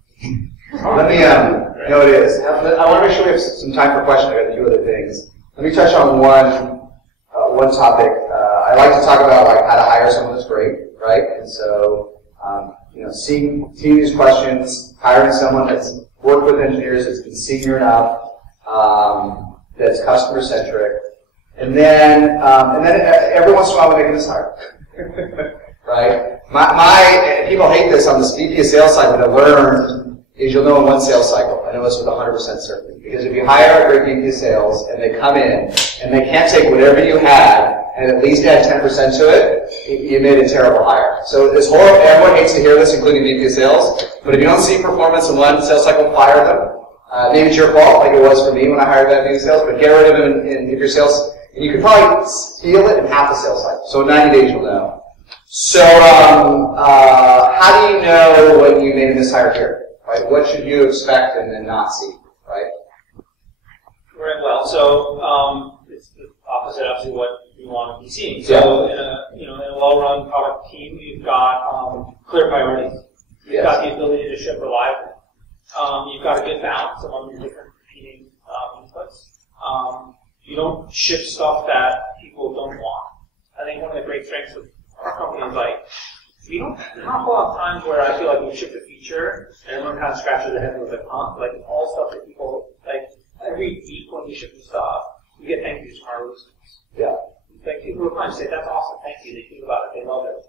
Let me, it is. I want to make sure we have some time for questions. I got a few other things. Let me touch on one topic. I like to talk about like how to hire someone that's great, right? And so, seeing these questions, hiring someone that's worked with engineers, that's been senior enough, that's customer centric, and then every once in a while we make a mishire, right? My people hate this on the VP of sales side, but I learned is you'll know in one sales cycle. I know this with 100% certainty. Because if you hire a great VP of sales and they come in and they can't take whatever you had and at least add 10% to it, you made a terrible hire. So it's horrible. Everyone hates to hear this, including VP of sales. But if you don't see performance in one sales cycle, fire them. Maybe it's your fault, like it was for me when I hired that VP of sales, but get rid of them if your sales, and you can probably feel it in half the sales cycle. So in 90 days you'll know. So how do you know when you made a mishire here? Right? What should you expect and then not see? Right? Right. Well, so it's the opposite of what you want to be seeing. So in a well-run product team, you've got clear priorities. You've got the ability to ship reliably. You've got a good balance among your different competing inputs. You don't ship stuff that people don't want. I think one of the great strengths of our company is like, we don't have a lot of times where I feel like we ship a feature and everyone kind of scratches their head with like, like all stuff that people, like every week when we ship new stuff, we get thank yous from our listeners. Yeah. Like people reply and say, that's awesome, thank you, they think about it, they love it.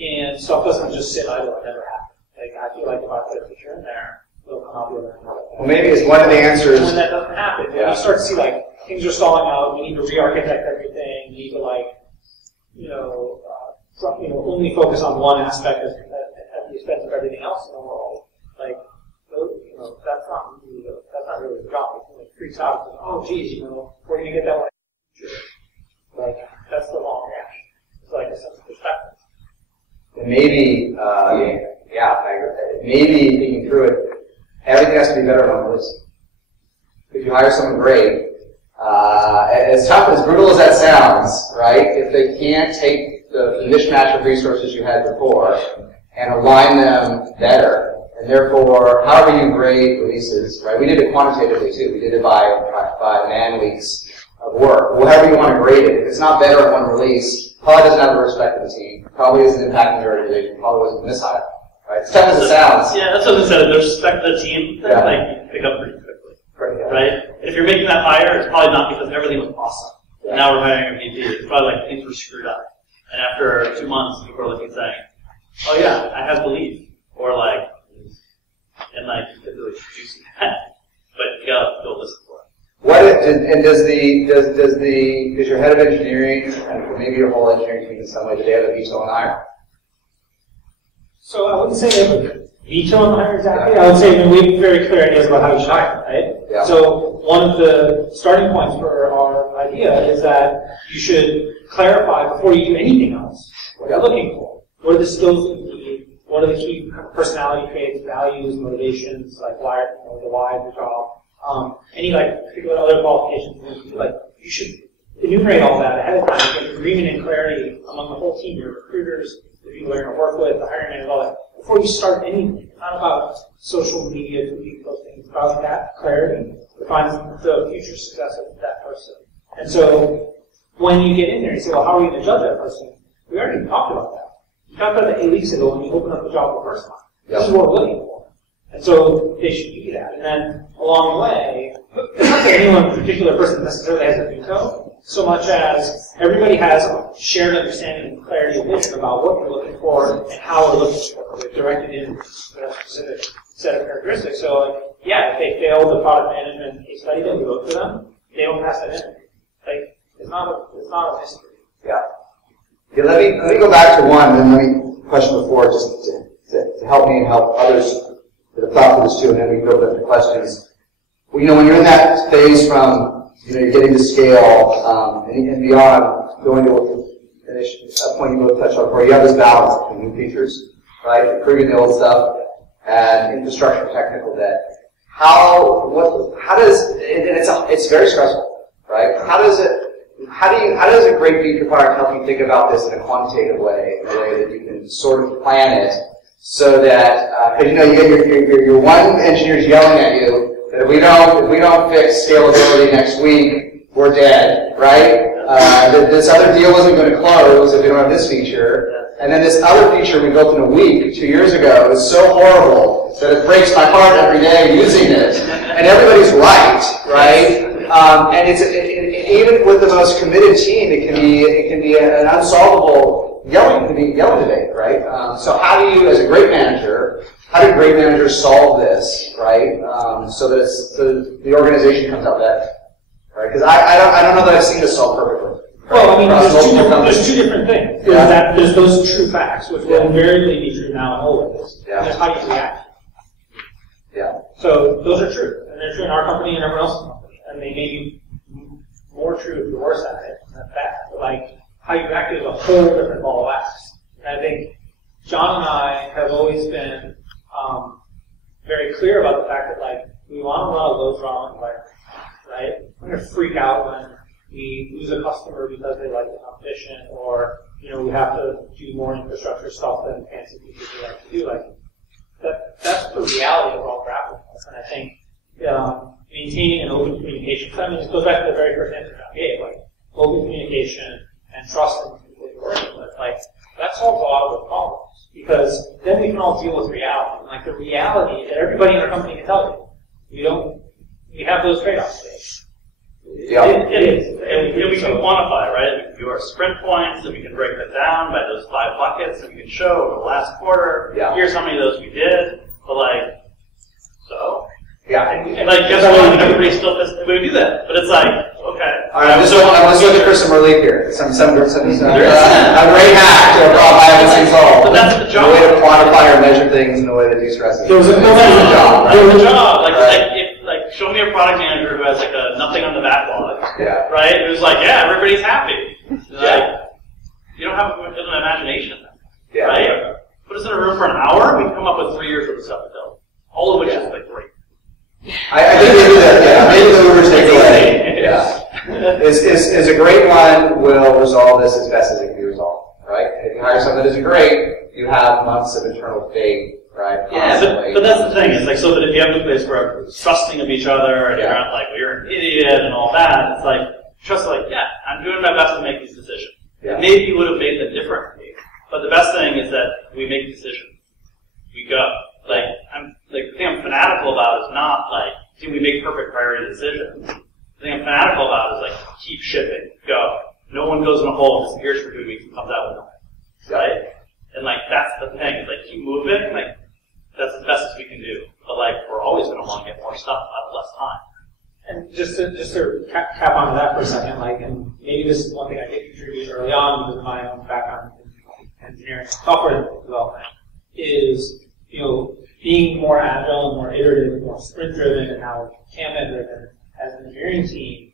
And stuff doesn't just sit idle and never happen. Like I feel like if I put a feature in there, it'll come out the other end. Well, maybe it's one of the answers. And when that doesn't happen, when you start to see like things are stalling out, we need to re-architect everything, we need to like, only focus on one aspect at the expense of everything else in the world. Like, freaks out. Oh, geez, you know, we're going to get that one. Like, that's the long reaction. It's like a sense of perspective. And maybe, yeah, I agree with that. Maybe thinking through it, everything has to be better on this. If you hire someone great, as tough, as brutal as that sounds, right, if they can't take the mishmash of resources you had before and align them better, and therefore, however you grade releases, right, we did it quantitatively too. We did it by man weeks of work. Well, however you want to grade it. If it's not better in one release, probably doesn't have the respect of the team, probably isn't impacting your organization, probably wasn't mishire, right? As tough as it sounds. Yeah, that's what I said. The respect of the team, that like, you pick up pretty quickly. Right? And if you're making that hire, it's probably not because everything was awesome. Yeah. Now we're hiring a VP. It's probably like things were screwed up. And after 2 months, people are looking and saying, oh yeah, I have belief. Or like, and like, you could really juicy that. But you gotta go listen for it. Does your head of engineering, and maybe your whole engineering team in some way, do they have a veto on hire? So I wouldn't say they have a veto on the hire exactly. I would say we have very clear ideas about how you should hire, right? Yeah. So one of the starting points for our idea is that you should clarify before you do anything else what you're looking for. What are the skills that you need? What are the key personality traits, values, motivations, like why, you know, the why of the job? Any like particular other qualifications, like you should enumerate all that ahead of time, get agreement and clarity among the whole team, your recruiters, the people you're going to work with, the hiring manager, all that, before you start anything. It's not about social media tweeting postings. It's about that clarity defines the future success of that person. And so when you get in there, you say, well, how are we going to judge that person? We already talked about that. We talked about that 8 weeks ago when you opened up the job the first time. This is what we're looking for. And so they should do that. And then along the way, it's not that any one particular person necessarily has a veto, so much as everybody has a shared understanding and clarity of vision about what you're looking for and how we're looking for it. They're directed in a specific set of characteristics. So, like, yeah, if they fail the product management case study that we wrote for them, they don't pass that interview. Like, it's not a mystery. Yeah. Okay, let me go back to one, and then let me question before, just to help me and help others that have thought through this too, and then we can open up to questions. Well, you know, when you're in that phase from, you know, you're getting to scale, and beyond, going to a point you both touched on before, you have this balance between new features, right, improving the old stuff, and infrastructure technical debt. How does, and it's very stressful, right? How does a great feature product help you think about this in a quantitative way, in a way that you can sort of plan it, so that, because you know, you get your one engineer's yelling at you that if we don't fix scalability next week, we're dead, right? This other deal isn't going to close if we don't have this feature. And then this other feature we built in a week 2 years ago is so horrible that it breaks my heart every day using it. And everybody's right? And even with the most committed team, it can be an unsolvable yelling debate, right? So how do you, as a great manager, how do great managers solve this, right? So that the organization comes out better, right? Because I don't know that I've seen this solved perfectly. Right? Well, I mean, there's two different things. There's those true facts, which will invariably be true now and always. Yeah. And there's how you react. Yeah. So those are true, and they're true in our company and everyone else's company, and they may be more true if you're worse at it than that. But like how you react is a whole different ball of wax. And I think John and I have always been very clear about the fact that like we want to run a low drama environment, right? We're going to freak out when we lose a customer because they like the competition, or you know we have to do more infrastructure stuff than fancy features we like to do. Like that's the reality of all grappling with. And I think maintaining an open communication. I mean, this goes back to the very first answer I gave, like open communication and trust in the people you're working with. Like that solves a lot of the problems because then we can all deal with reality. And like the reality that everybody in our company can tell you, we have those trade-offs today. Yeah. And we can quantify, right? We can do our sprint points, and we can break that down by those 5 buckets, and we can show over the last quarter, here's how many of those we did, but like, so? Yeah. And like, guess what? Everybody still we do that, but it's like, okay. All right, let's look for some relief here. Some a great hack to a problem I haven't seen solved. But that's the job. A way to quantify or measure things in a way that de-stresses. There was a job. There was a job. Like, show me me a product manager who has like nothing on the backlog, Yeah. right? Who's like, yeah, everybody's happy. Like, you don't have an imagination, Yeah. right? Put us in a room for an hour, we can come up with 3 years worth of stuff to build. All of which is like great. I think maybe the Uber's takeaway, yeah, is a great one will resolve this as best as it can be resolved, right? If you hire someone that isn't great, you have months of internal debate, right? Yeah, but that's the thing, is like, so that if you have a place where everyone's trusting of each other, and you're not like, well, you're an idiot and all that, it's like, trust like, yeah, I'm doing my best to make these decisions. Yeah. Maybe you would have made them differently, but the best thing is that we make decisions. We go. Like, the thing I'm fanatical about is not like, do we make perfect priority decisions? The thing I'm fanatical about is like, keep shipping, go. No one goes in a hole, disappears for 2 weeks, and comes out with nothing, right? And like, that's the thing, is like, keep moving, like, that's as best as we can do. But like, we're always going to want to get more stuff out of less time. And just to cap onto that for a second, like, and maybe this is one thing I did contribute early on because of my own background in engineering and software development, is, you know, being more agile and more iterative, more sprint-driven, and now Kanban-driven as an engineering team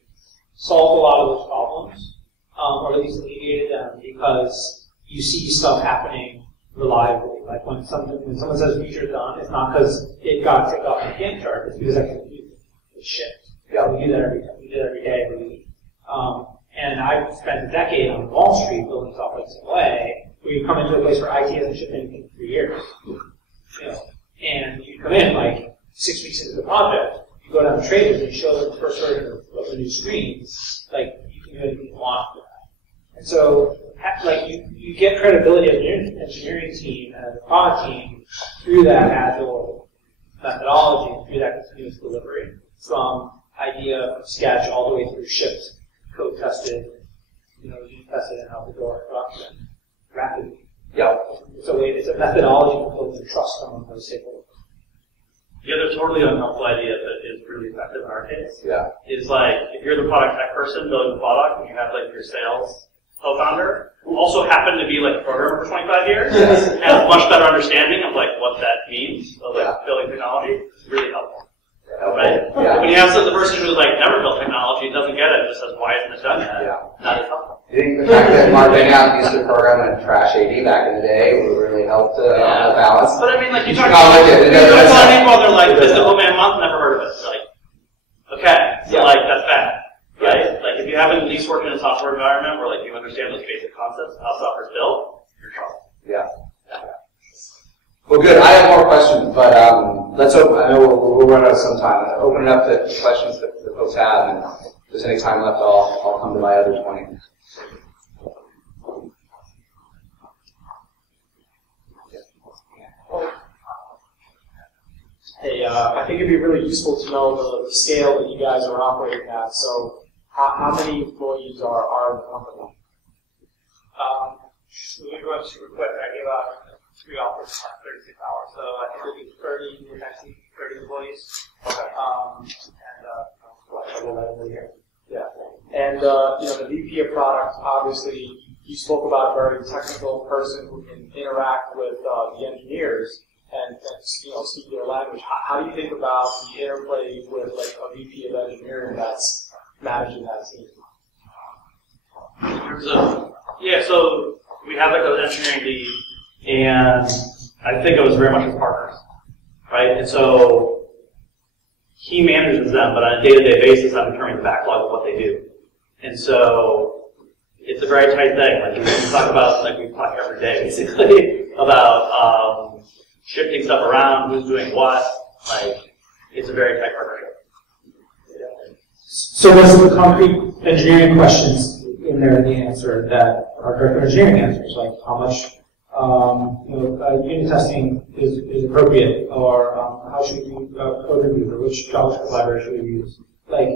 solved a lot of those problems, or at least alleviated them, because you see stuff happening reliably. Like when someone says feature done, it's not because it got ticked off in the Gantt chart, it's because it shipped. Yeah. We do that every day, every week. And I spent a decade on Wall Street building software the same way, where you come into a place where IT hasn't shipped anything for 3 years. You know, and you come in like 6 weeks into the project, you go down to traders and you show them the first version of the new screens, like you can do anything you want with that. And so, like you get credibility as an engineering team, as a product team, through that agile methodology, through that continuous delivery, from idea from sketch all the way through shipped, code tested, unit tested, and out the door production rapidly. Yeah. So it's a methodology for building trust among those stakeholders. The other totally unhelpful idea that is really effective in our case is like, if you're the product tech person building the product and you have like your sales co-founder who also happened to be like a programmer for 25 years and has a much better understanding of like what that means of like building technology, it's really helpful. Right? Yeah. When you have the person who's like never built technology, doesn't get it, just says, why isn't it done yet? Not as helpful. I think the fact that Mark Benioff used to program and trash AD back in the day would really help on the balance. But I mean, like, you talk about people they're like, physical man month, never heard of it. It's like, okay, so like, that's bad. Right? Like, if you haven't at least worked in a software environment where like you understand those basic concepts of how software is built, you're in trouble. Yeah. Well, good. I have more questions, but let's open. I know we'll run out of some time. I'll open it up to questions that the folks have, and if there's any time left, I'll come to my other 20. Hey, I think it'd be really useful to know the scale that you guys are operating at. So, how many employees are in the company? So we run super quick. I gave out 3 offers in 36 hours, so I think we'll be 30 employees. Okay. And we'll let it here. Yeah. And the VP of product, obviously, you spoke about a very technical person who can interact with the engineers and speak their language. How do you think about the interplay with like a VP of engineering that's managing that team? In terms of, so we have like an engineering lead, and I think it was very much as partners, right? And so he manages them, but on a day-to-day basis, I'm determining the backlog of what they do. And so it's a very tight thing. Like we talk about, like we talk every day, basically, about shifting stuff around, who's doing what. Like it's a very tight partnership. So what's the concrete engineering questions in there in the answer that are director engineering answers? Like how much unit testing is appropriate, or how should we do code reviews, or which JavaScript library should we use? Like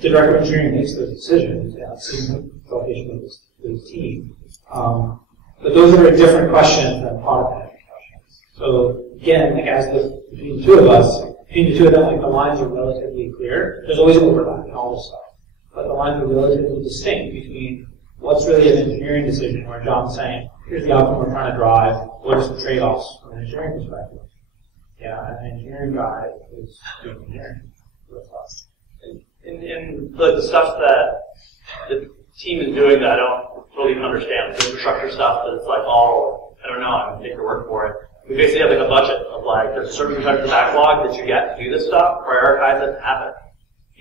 the director of engineering makes those decisions, seeing consultation with his team. But those are very different questions than product management questions. So again, like between the two of them, like the lines are relatively clear. There's always overlap in all this stuff, but the lines are relatively distinct between what's really an engineering decision, where John's saying, here's the outcome we're trying to drive, what are some trade-offs from an engineering perspective? Yeah, an engineering guy is doing engineering. In the stuff that the team is doing that I don't really even understand, the infrastructure stuff that it's like all, I don't know, I'm going to take your word for it. We basically have like a budget of like, there's a certain percentage of backlog that you get to do this stuff, prioritize it, have it.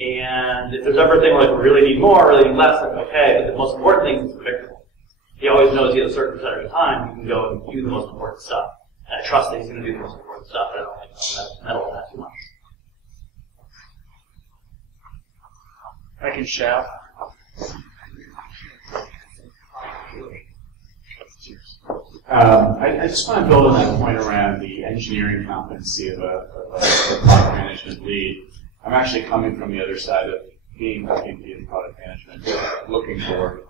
And if there's ever a thing where like we really need more, really need less, like okay, but the most important thing is predictable. He always knows he has a certain percentage of time, he can go and do the most important stuff. And I trust that he's going to do the most important stuff, but I don't think I'm meddle in that too much. I can shout. I just want to build on that point around the engineering competency of a product management lead. I'm actually coming from the other side of being a VP in product management, looking for.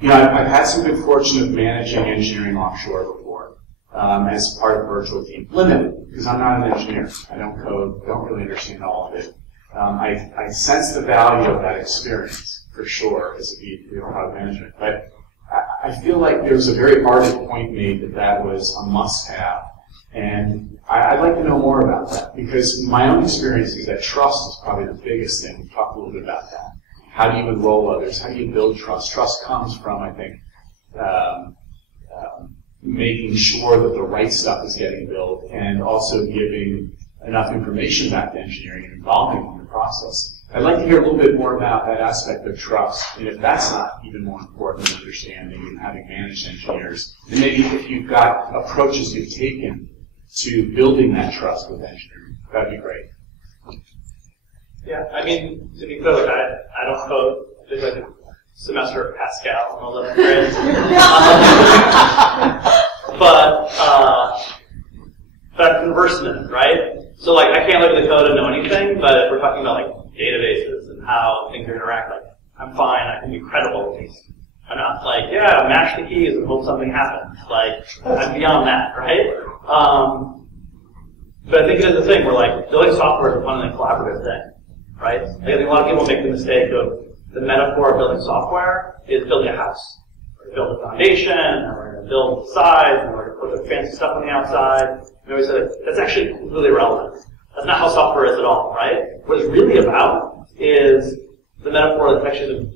You know, I've had some good fortune of managing engineering offshore before as part of a virtual team. Limited, because I'm not an engineer. I don't code, don't really understand all of it. I sense the value of that experience, for sure, as a VP of product management. But I feel like there was a very ardent point made that that was a must-have. And I'd like to know more about that, because my own experience is that trust is probably the biggest thing. We've talked a little bit about that. How do you enroll others? How do you build trust? Trust comes from, I think, making sure that the right stuff is getting built, and also giving enough information back to engineering and involving them in the process. I'd like to hear a little bit more about that aspect of trust, and if that's not even more important than understanding and having managed engineers, and maybe if you've got approaches you've taken to building that trust with engineering, that'd be great. Yeah, I mean, to be clear, like I don't code. There's like a semester of Pascal in 11th grade. But I'm conversant in it, right? So like I can't look at the code and know anything, but if we're talking about like databases and how things are interact, like I'm fine, I can be credible with these. I'm not like, yeah, mash the keys and hope something happens. Like, I'm beyond that, right? But I think it is a thing where like building software is a fundamentally collaborative thing, right? Like, I think a lot of people make the mistake of the metaphor of building software is building a house. We're going to build a foundation, and we're going to build the sides, and we're going to put the fancy stuff on the outside. And we said that's actually completely irrelevant. That's not how software is at all, right? What it's really about is the metaphor that's actually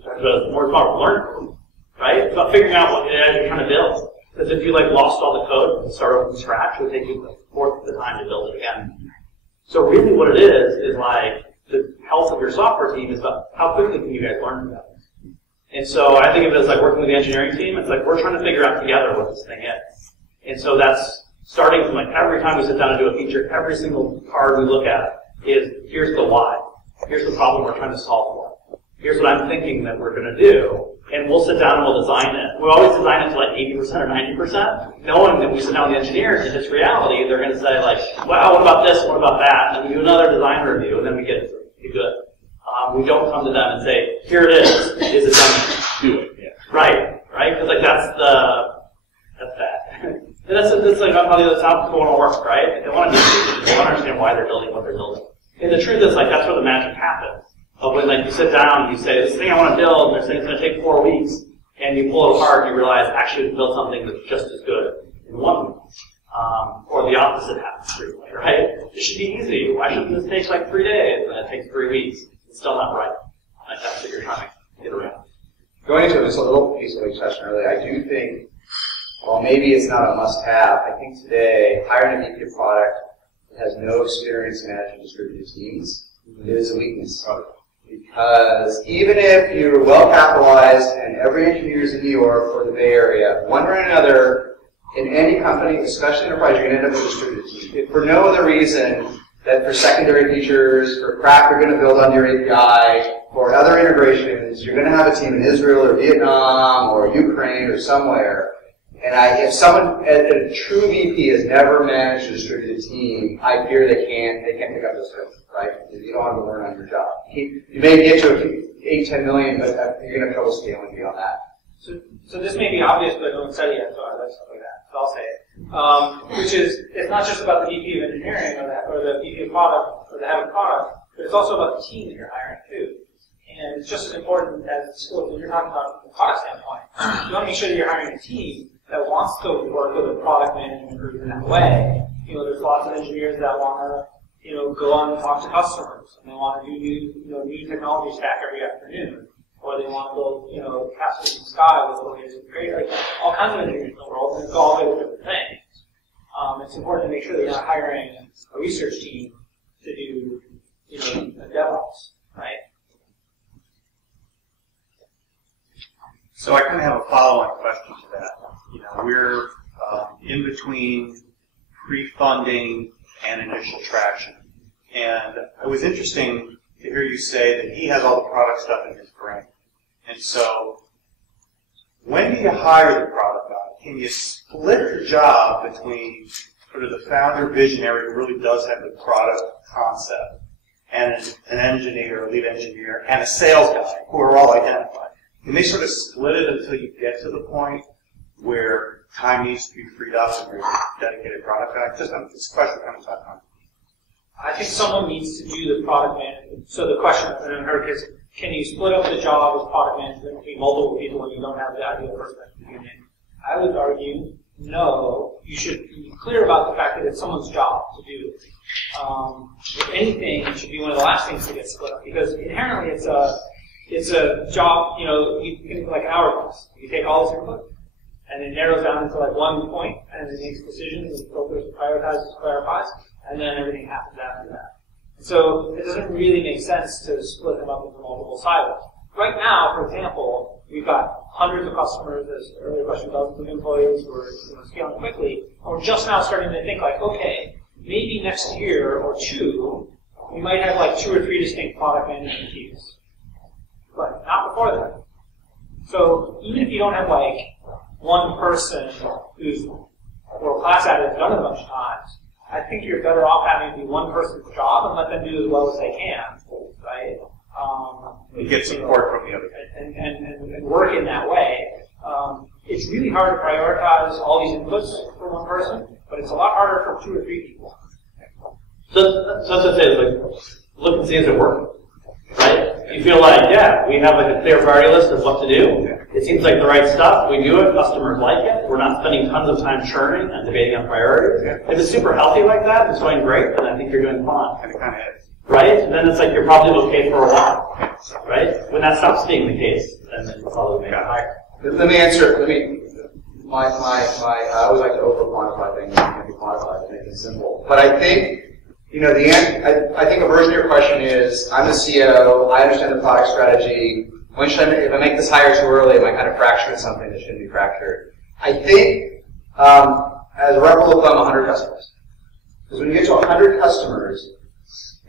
more about learning, right? It's about figuring out what it is you're trying to build. Because if you like lost all the code and start over from scratch, it would take you a fourth of the time to build it again. So really what it is like the health of your software team is about how quickly can you guys learn together. And so I think of it as like working with the engineering team. It's like we're trying to figure out together what this thing is. And so that's starting from like every time we sit down and do a feature, every single card we look at is here's the why. Here's the problem we're trying to solve for. Here's what I'm thinking that we're going to do. And we'll sit down and we'll design it. We always design it to like 80% or 90%, knowing that we sit down with the engineers and it's reality, they're going to say like, wow, what about this, what about that? And then we do another design review and then we get good. We don't come to them and say, here it is it done? Do it, yeah. Right? Because like that's that. And that's like how the other top people want to work, right? They want to do they want to understand why they're building what they're building. And the truth is like that's where the magic happens. But when like you sit down and you say, this thing I want to build, and they're saying it's going to take 4 weeks, and you pull it apart and you realize actually you build something that's just as good in 1 week. Or the opposite happens frequently, right? It should be easy. Why shouldn't this take like 3 days and it takes 3 weeks? It's still not right. Like that's what you're trying to get around. Going into just a little piece of what you touched on earlier, I do think, well, maybe it's not a must-have. I think today, hiring a VP of product that has no experience managing distributed teams is a weakness. Because even if you're well capitalized and every engineer is in New York or the Bay Area, one way or another, in any company, especially enterprise, you're going to end up with a distributed team. If for no other reason that for secondary features, for crap you're going to build on your API, for other integrations, you're going to have a team in Israel or Vietnam or Ukraine or somewhere. And if someone, a true VP has never managed a distributed team, I fear they can't pick up the skills, right? You don't have to learn on your job. You may get to 8-10 million, but you're going to have trouble scaling beyond that. So this may be obvious, but no one said it yet, so I like stuff like that. So I'll say it. Which is, it's not just about the VP of engineering or the VP of product or the head of product, but it's also about the team that you're hiring too. And it's just as important as the skills that you're talking about from the product standpoint. You want to make sure that you're hiring a team that wants to work with a product management group in that way. You know, there's lots of engineers that want to go on and talk to customers, and they want to do new technology stack every afternoon, or they want to build, castles in the sky with layers of great, all kinds of engineers in the world, and it's all different things. It's important to make sure that you're not hiring a research team to do, DevOps, right? So I kind of have a follow-on question to that. We're in between pre-funding and initial traction. And it was interesting to hear you say that he has all the product stuff in his brain. And so when do you hire the product guy? Can you split the job between sort of the founder visionary who really does have the product concept and an engineer, a lead engineer, and a sales guy who are all identified? Can they sort of split it until you get to the point where time needs to be freed up and there's a dedicated product guy? Just this question kind of talk on. I think someone needs to do the product management. So the question in her case, can you split up the job of product management between multiple people when you don't have the ideal person at the beginning? I would argue, no. You should be clear about the fact that it's someone's job to do it. If anything, it should be one of the last things to get split up, because inherently it's a job, like an hourglass. You take all this input, and it narrows down into like one point, and it makes decisions, and filters, prioritizes, clarifies, and then everything happens after that. So it doesn't really make sense to split them up into multiple silos. Right now, for example, we've got hundreds of customers, as the earlier question, dozens of employees who are scaling quickly, and we're just now starting to think like, okay, maybe next year or two, we might have like 2 or 3 distinct product management teams. But not before that. So even if you don't have like one person who's world-class at it, who's done it a bunch of times, I think you're better off having it be one person's job and let them do as well as they can, right? You get support from the other and work in that way. It's really hard to prioritize all these inputs for one person, but it's a lot harder for 2 or 3 people. So that's what I say, like, look and see is it working, right? You feel like, yeah, we have like a clear priority list of what to do. It seems like the right stuff. We do it. Customers like it. We're not spending tons of time churning and debating on priorities. If it's super healthy like that, it's going great, then I think you're doing fine. And it kind of is. Right? And then it's like you're probably okay for a while. Right? When that stops being the case, then it's probably maybe higher. Let me answer, I always like to over-quantify things that can be quantified to make it simple. But I think, I think a version of your question is, I'm the CEO, I understand the product strategy, when should if I make this hire too early, am I kind of fracturing something that shouldn't be fractured? I think, as a rule of thumb, 100 customers. Because when you get to 100 customers,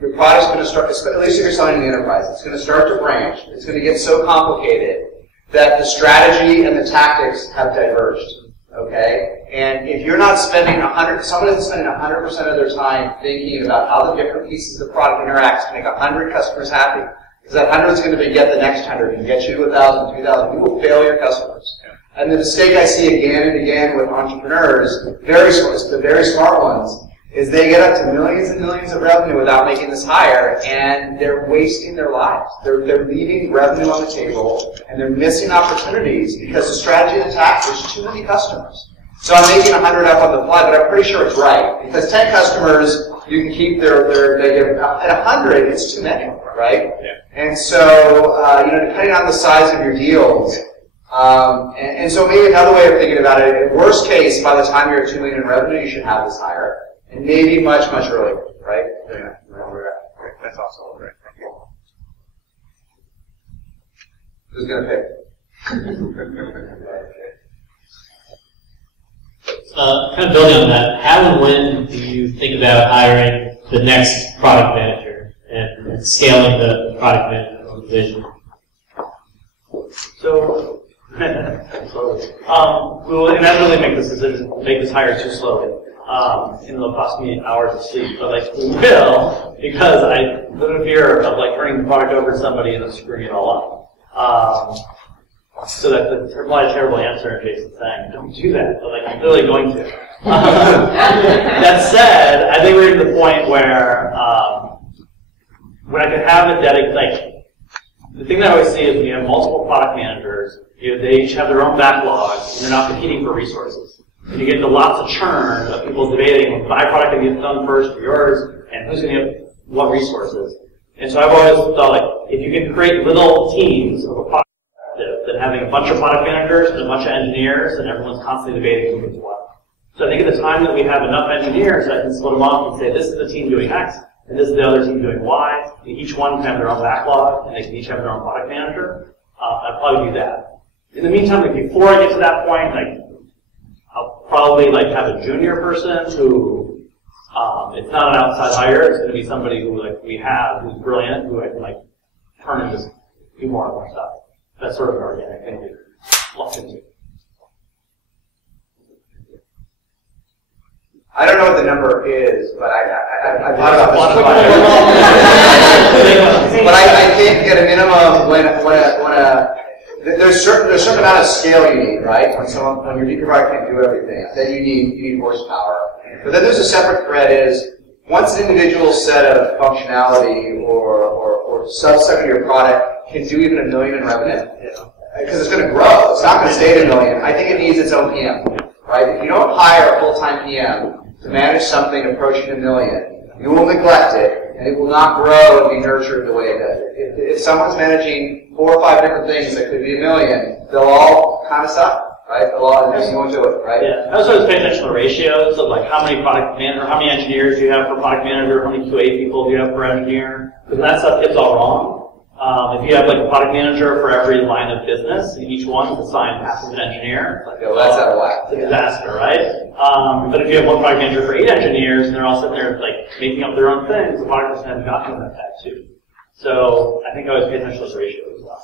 your product's going to start, at least if you're selling in the enterprise, it's going to start to branch. It's going to get so complicated that the strategy and the tactics have diverged. Okay? And if you're not spending someone isn't spending 100% of their time thinking about how the different pieces of the product interact to make 100 customers happy, because that 100 is going to beget the next 100 and get you to 1,000, 2,000. You will fail your customers. And the mistake I see again and again with entrepreneurs, the very smart ones, is they get up to millions and millions of revenue without making this hire, and they're wasting their lives. They're leaving revenue on the table, and they're missing opportunities because the strategy and the tactics, there's too many customers. So I'm making 100 up on the fly, but I'm pretty sure it's right. Because 10 customers, you can keep at 100, it's too many, right? Yeah. And so, depending on the size of your deals, and so maybe another way of thinking about it, in worst case, by the time you're at 2 million in revenue, you should have this hire. And maybe much, much earlier, right? Yeah. That's also great. Thank you. Who's going to pick? Kind of building on that, how and when do you think about hiring the next product manager and scaling the product management organization? So, we will inevitably make this decision, make this hire too slowly. It'll cost me hours of sleep, but like we will, because I live in fear of like turning the product over to somebody and then screwing it all up. So that's probably a terrible answer in Jason's saying, don't do that, but like I'm literally going to. That said, I think we're at the point where when I could have a dedicated, like the thing that I always see is when you have multiple product managers, they each have their own backlogs and they're not competing for resources. And you get into lots of churn of people debating my product that gets done first or yours, and who's going to get what resources. And so I've always thought, like, if you can create little teams of a product than having a bunch of product managers and a bunch of engineers, and everyone's constantly debating who gets what. So I think at the time that we have enough engineers, I can split them off and say, this is the team doing X, and this is the other team doing Y. And each one can have their own backlog, and they can each have their own product manager. I'd probably do that. In the meantime, like, before I get to that point, like, I'll probably like have a junior person who, it's not an outside hire, it's going to be somebody who like we have, who's brilliant, who I can like turn into do more and more stuff. That's sort of an organic thing we look into. I don't know what the number is, but I thought about this. But I think at a minimum, there's a certain amount of scale you need, right? When your VP product can't do everything, then you need horsepower. But then there's a separate thread is once an individual set of functionality or subset of your product can do even $1 million in revenue, because it's going to grow. It's not going to stay at $1 million. I think it needs its own PM, right? If you don't hire a full-time PM to manage something approaching $1 million, you will neglect it, and it will not grow and be nurtured the way it does. If someone's managing 4 or 5 different things that could be $1 million, they'll all kind of suck, right? They'll all just go into it, right? Yeah. I also always pay attention to ratios of like how many how many engineers do you have per product manager, how many QA people do you have per engineer? Because that stuff gets all wrong. If you have like a product manager for every line of business, and each one is assigned half of an engineer, it's like, well, that's out of whack. It's a disaster, right? But if you have one product manager for 8 engineers, and they're all sitting there like making up their own things, the product person has got to know that too. So I think I always pay attention to those ratios as well.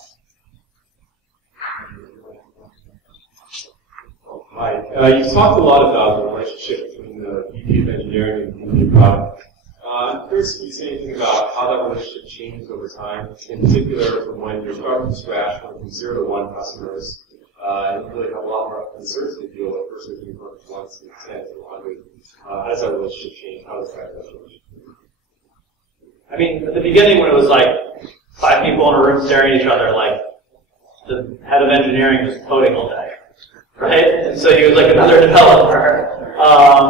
Hi. You talked a lot about the relationship between the VP of engineering and VP of product. I'm curious if you say anything about how that relationship changed over time, in particular from when you're starting from scratch, going from 0 to 1 customers, and you really have a lot more concerns to deal with versus when you go from 1 to 10 to 100. How does that relationship change? How does that change? I mean, at the beginning when it was like 5 people in a room staring at each other, like the head of engineering was coding all day, right? And so he was like another developer,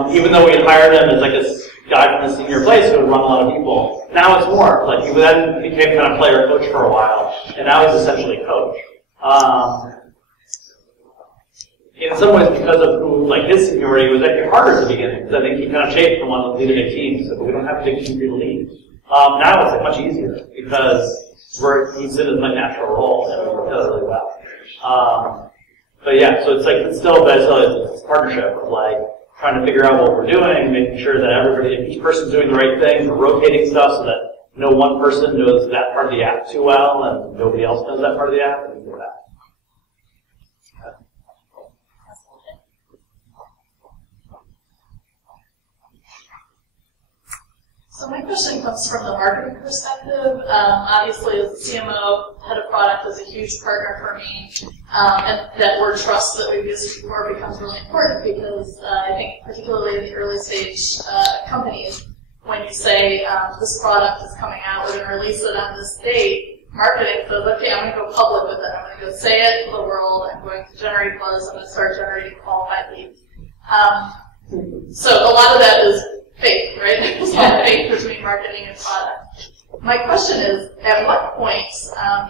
even though we had hired him as like a guy from the senior place who would run a lot of people. Now it's more. Like he then became kind of player coach for a while, and now he's essentially coach. In some ways, because of who, like his seniority was actually harder at the beginning, because I think he kind of shaped from one to lead a big team. He said, but we don't have a big team for you to lead. Now it's like much easier because he's in his like natural role and it does really well. But yeah, so it's like it's still it's a partnership of like trying to figure out what we're doing, making sure that each person's doing the right thing, we're rotating stuff so that no one person knows that part of the app too well and nobody else knows that part of the app, and things like that. So my question comes from the marketing perspective. Obviously, as a CMO, head of product is a huge partner for me, and that word trust that we've used before becomes really important because I think particularly in the early stage companies, when you say this product is coming out, we're going to release it on this date, marketing says, okay, I'm going to go public with it. I'm going to go say it to the world. I'm going to generate buzz. I'm going to start generating qualified leads. So a lot of that is fake, right? There's a lot of fake between marketing and product. My question is, at what point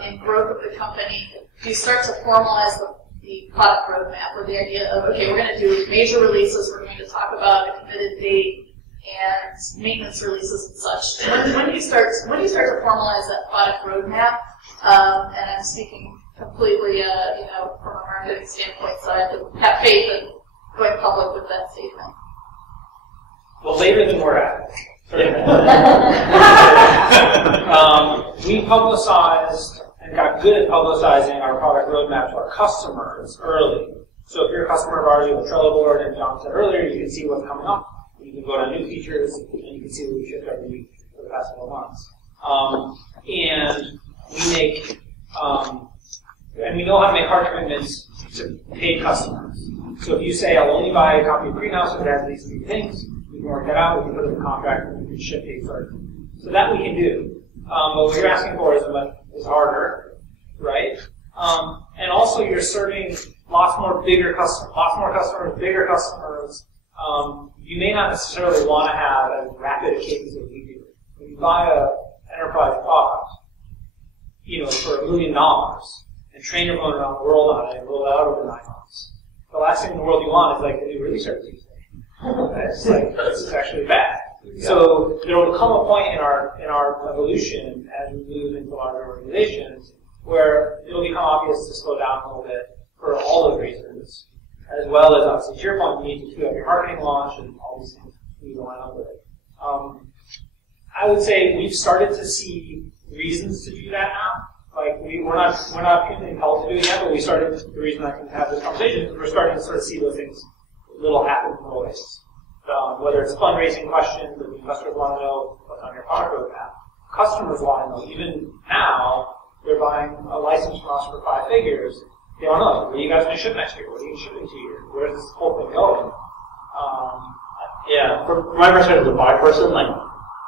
in growth of the company do you start to formalize the product roadmap with the idea of, okay, we're going to do major releases, we're going to talk about a committed date and maintenance releases and such. When do you start to formalize that product roadmap? And I'm speaking completely, from a marketing standpoint, so I have to have faith in going public with that statement. Well, later than we're at. We publicized and got good at publicizing our product roadmap to our customers early. So if you're a customer of ours, you have a Trello board, and John said earlier, you can see what's coming up. You can go to new features, and you can see what we shipped every week for the past 12 months. And we make, and we know how to make hard commitments to paid customers. So if you say, I'll only buy a copy of Greenhouse if it has these 3 things, we can work that out, we can put it in the contract, and we can ship paid first. So that we can do. But what you're asking for is harder, right? And also you're serving lots more customers, bigger customers. You may not necessarily want to have as rapid a cadence as we do. When you buy an enterprise product, for $1 million and train everyone around the world on it and roll it out over 9 months, the last thing in the world you want is like the new release every Tuesday. It's like, this is actually bad. Yeah. So there will come a point in our evolution as we move into larger organizations where it will become obvious to slow down a little bit for all those reasons, as well as obviously to your point, you need to queue up your marketing launch and all these things you line up with it. I would say we've started to see reasons to do that now. Like we're not compelled to do it yet, but the reason I can have this conversation is we're starting to sort of see those things little happen in little ways. Whether it's fundraising questions that the customers want to know what's on your product roadmap. Customers want to know, even now, they're buying a license from us for 5 figures. They don't know, what are you guys going to ship next year? What are you shipping 2 years? Where is this whole thing going? Yeah, from my perspective as a product person, like,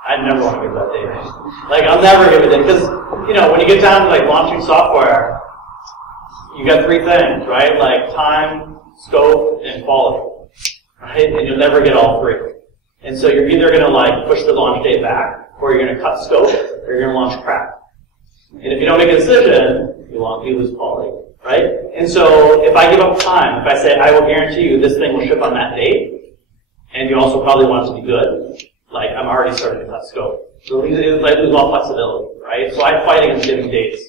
I never want to give that data. Like, I'll never give it in, because, when you get down to, like, launching software, you got 3 things, right? Like, time, scope, and quality. Right? And you'll never get all 3. And so you're either going to like push the launch date back, or you're going to cut scope, or you're going to launch crap. And if you don't make a decision, you lose quality, right? And so if I give up time, if I say I will guarantee you this thing will ship on that date, and you also probably want it to be good, like I'm already starting to cut scope. So I lose all flexibility, right? So I fight against giving dates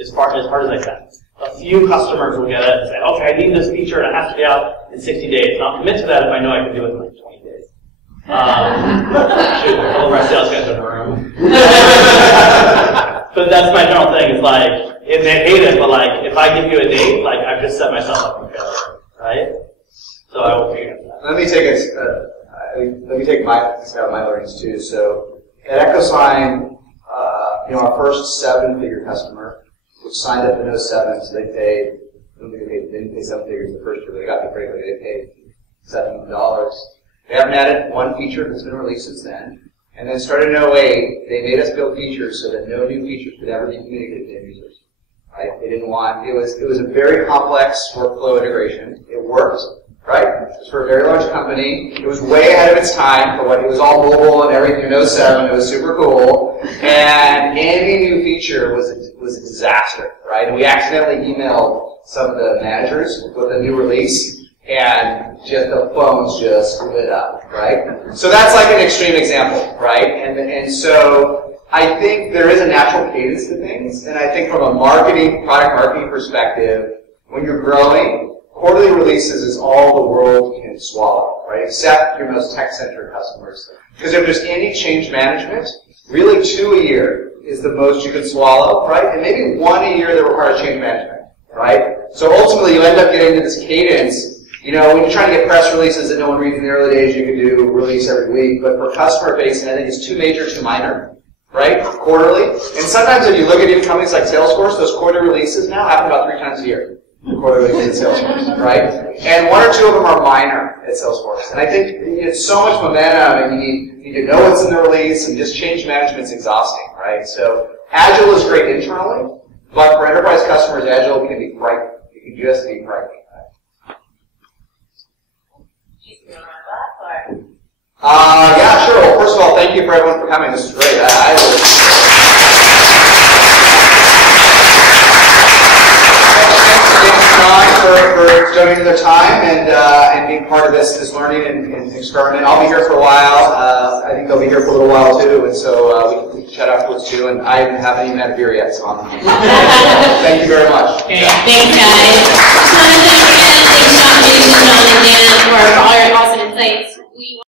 as hard as I can. A few customers will get it and say, okay, I need this feature and it has to be out in 60 days. And I'll commit to that if I know I can do it in like 20 days. Shoot, all of our sales guys are in the room. But that's my general thing. It's like, if they hate it, but like, if I give you a date, like, I've just set myself up for failure, right? So I will figure that. Let me take my learnings too. So at EchoSign, our first 7-figure customer, which signed up in 07, so they paid, they didn't pay 7 figures the first year, but they got the break, they paid $7 million. They haven't added one feature that's been released since then. And then started in 08, they made us build features so that no new features could ever be communicated to end users. Right? They didn't want, it was a very complex workflow integration. It worked, right? It was for a very large company. It was way ahead of its time for what it was all mobile and everything in 07. It was super cool. And any new feature was a disaster, right? And we accidentally emailed some of the managers with a new release, and just the phones just lit up, right? So that's like an extreme example, right? And so I think there is a natural cadence to things, and I think from a product marketing perspective, when you're growing, quarterly releases is all the world can swallow, right? Except your most tech-centric customers. Because if there's any change management, really 2 a year is the most you can swallow, right? And maybe 1 a year that requires change management, right? So ultimately you end up getting into this cadence. When you're trying to get press releases that no one reads in the early days, you can do a release every week. But for customer facing, I think it's 2 major, 2 minor, right? Quarterly. And sometimes if you look at even companies like Salesforce, those quarterly releases now happen about 3 times a year. Quarterly releases at Salesforce, right? And 1 or 2 of them are minor at Salesforce. And I think it's so much momentum, and you need to know what's in the release, and just change management's exhausting, right? So Agile is great internally, but for enterprise customers, Agile can be frightening. It can just be frightening. Yeah, sure. Well, first of all, thank you for everyone for coming. This is great. For donating their time and being part of this learning and experiment. I'll be here for a while. I think they'll be here for a little while too, and so we can chat afterwards too. And I haven't even had a beer yet, so thank you very much. Thanks, guys. Just want to thank Sean, Jason, John, and Dan for all your awesome insights.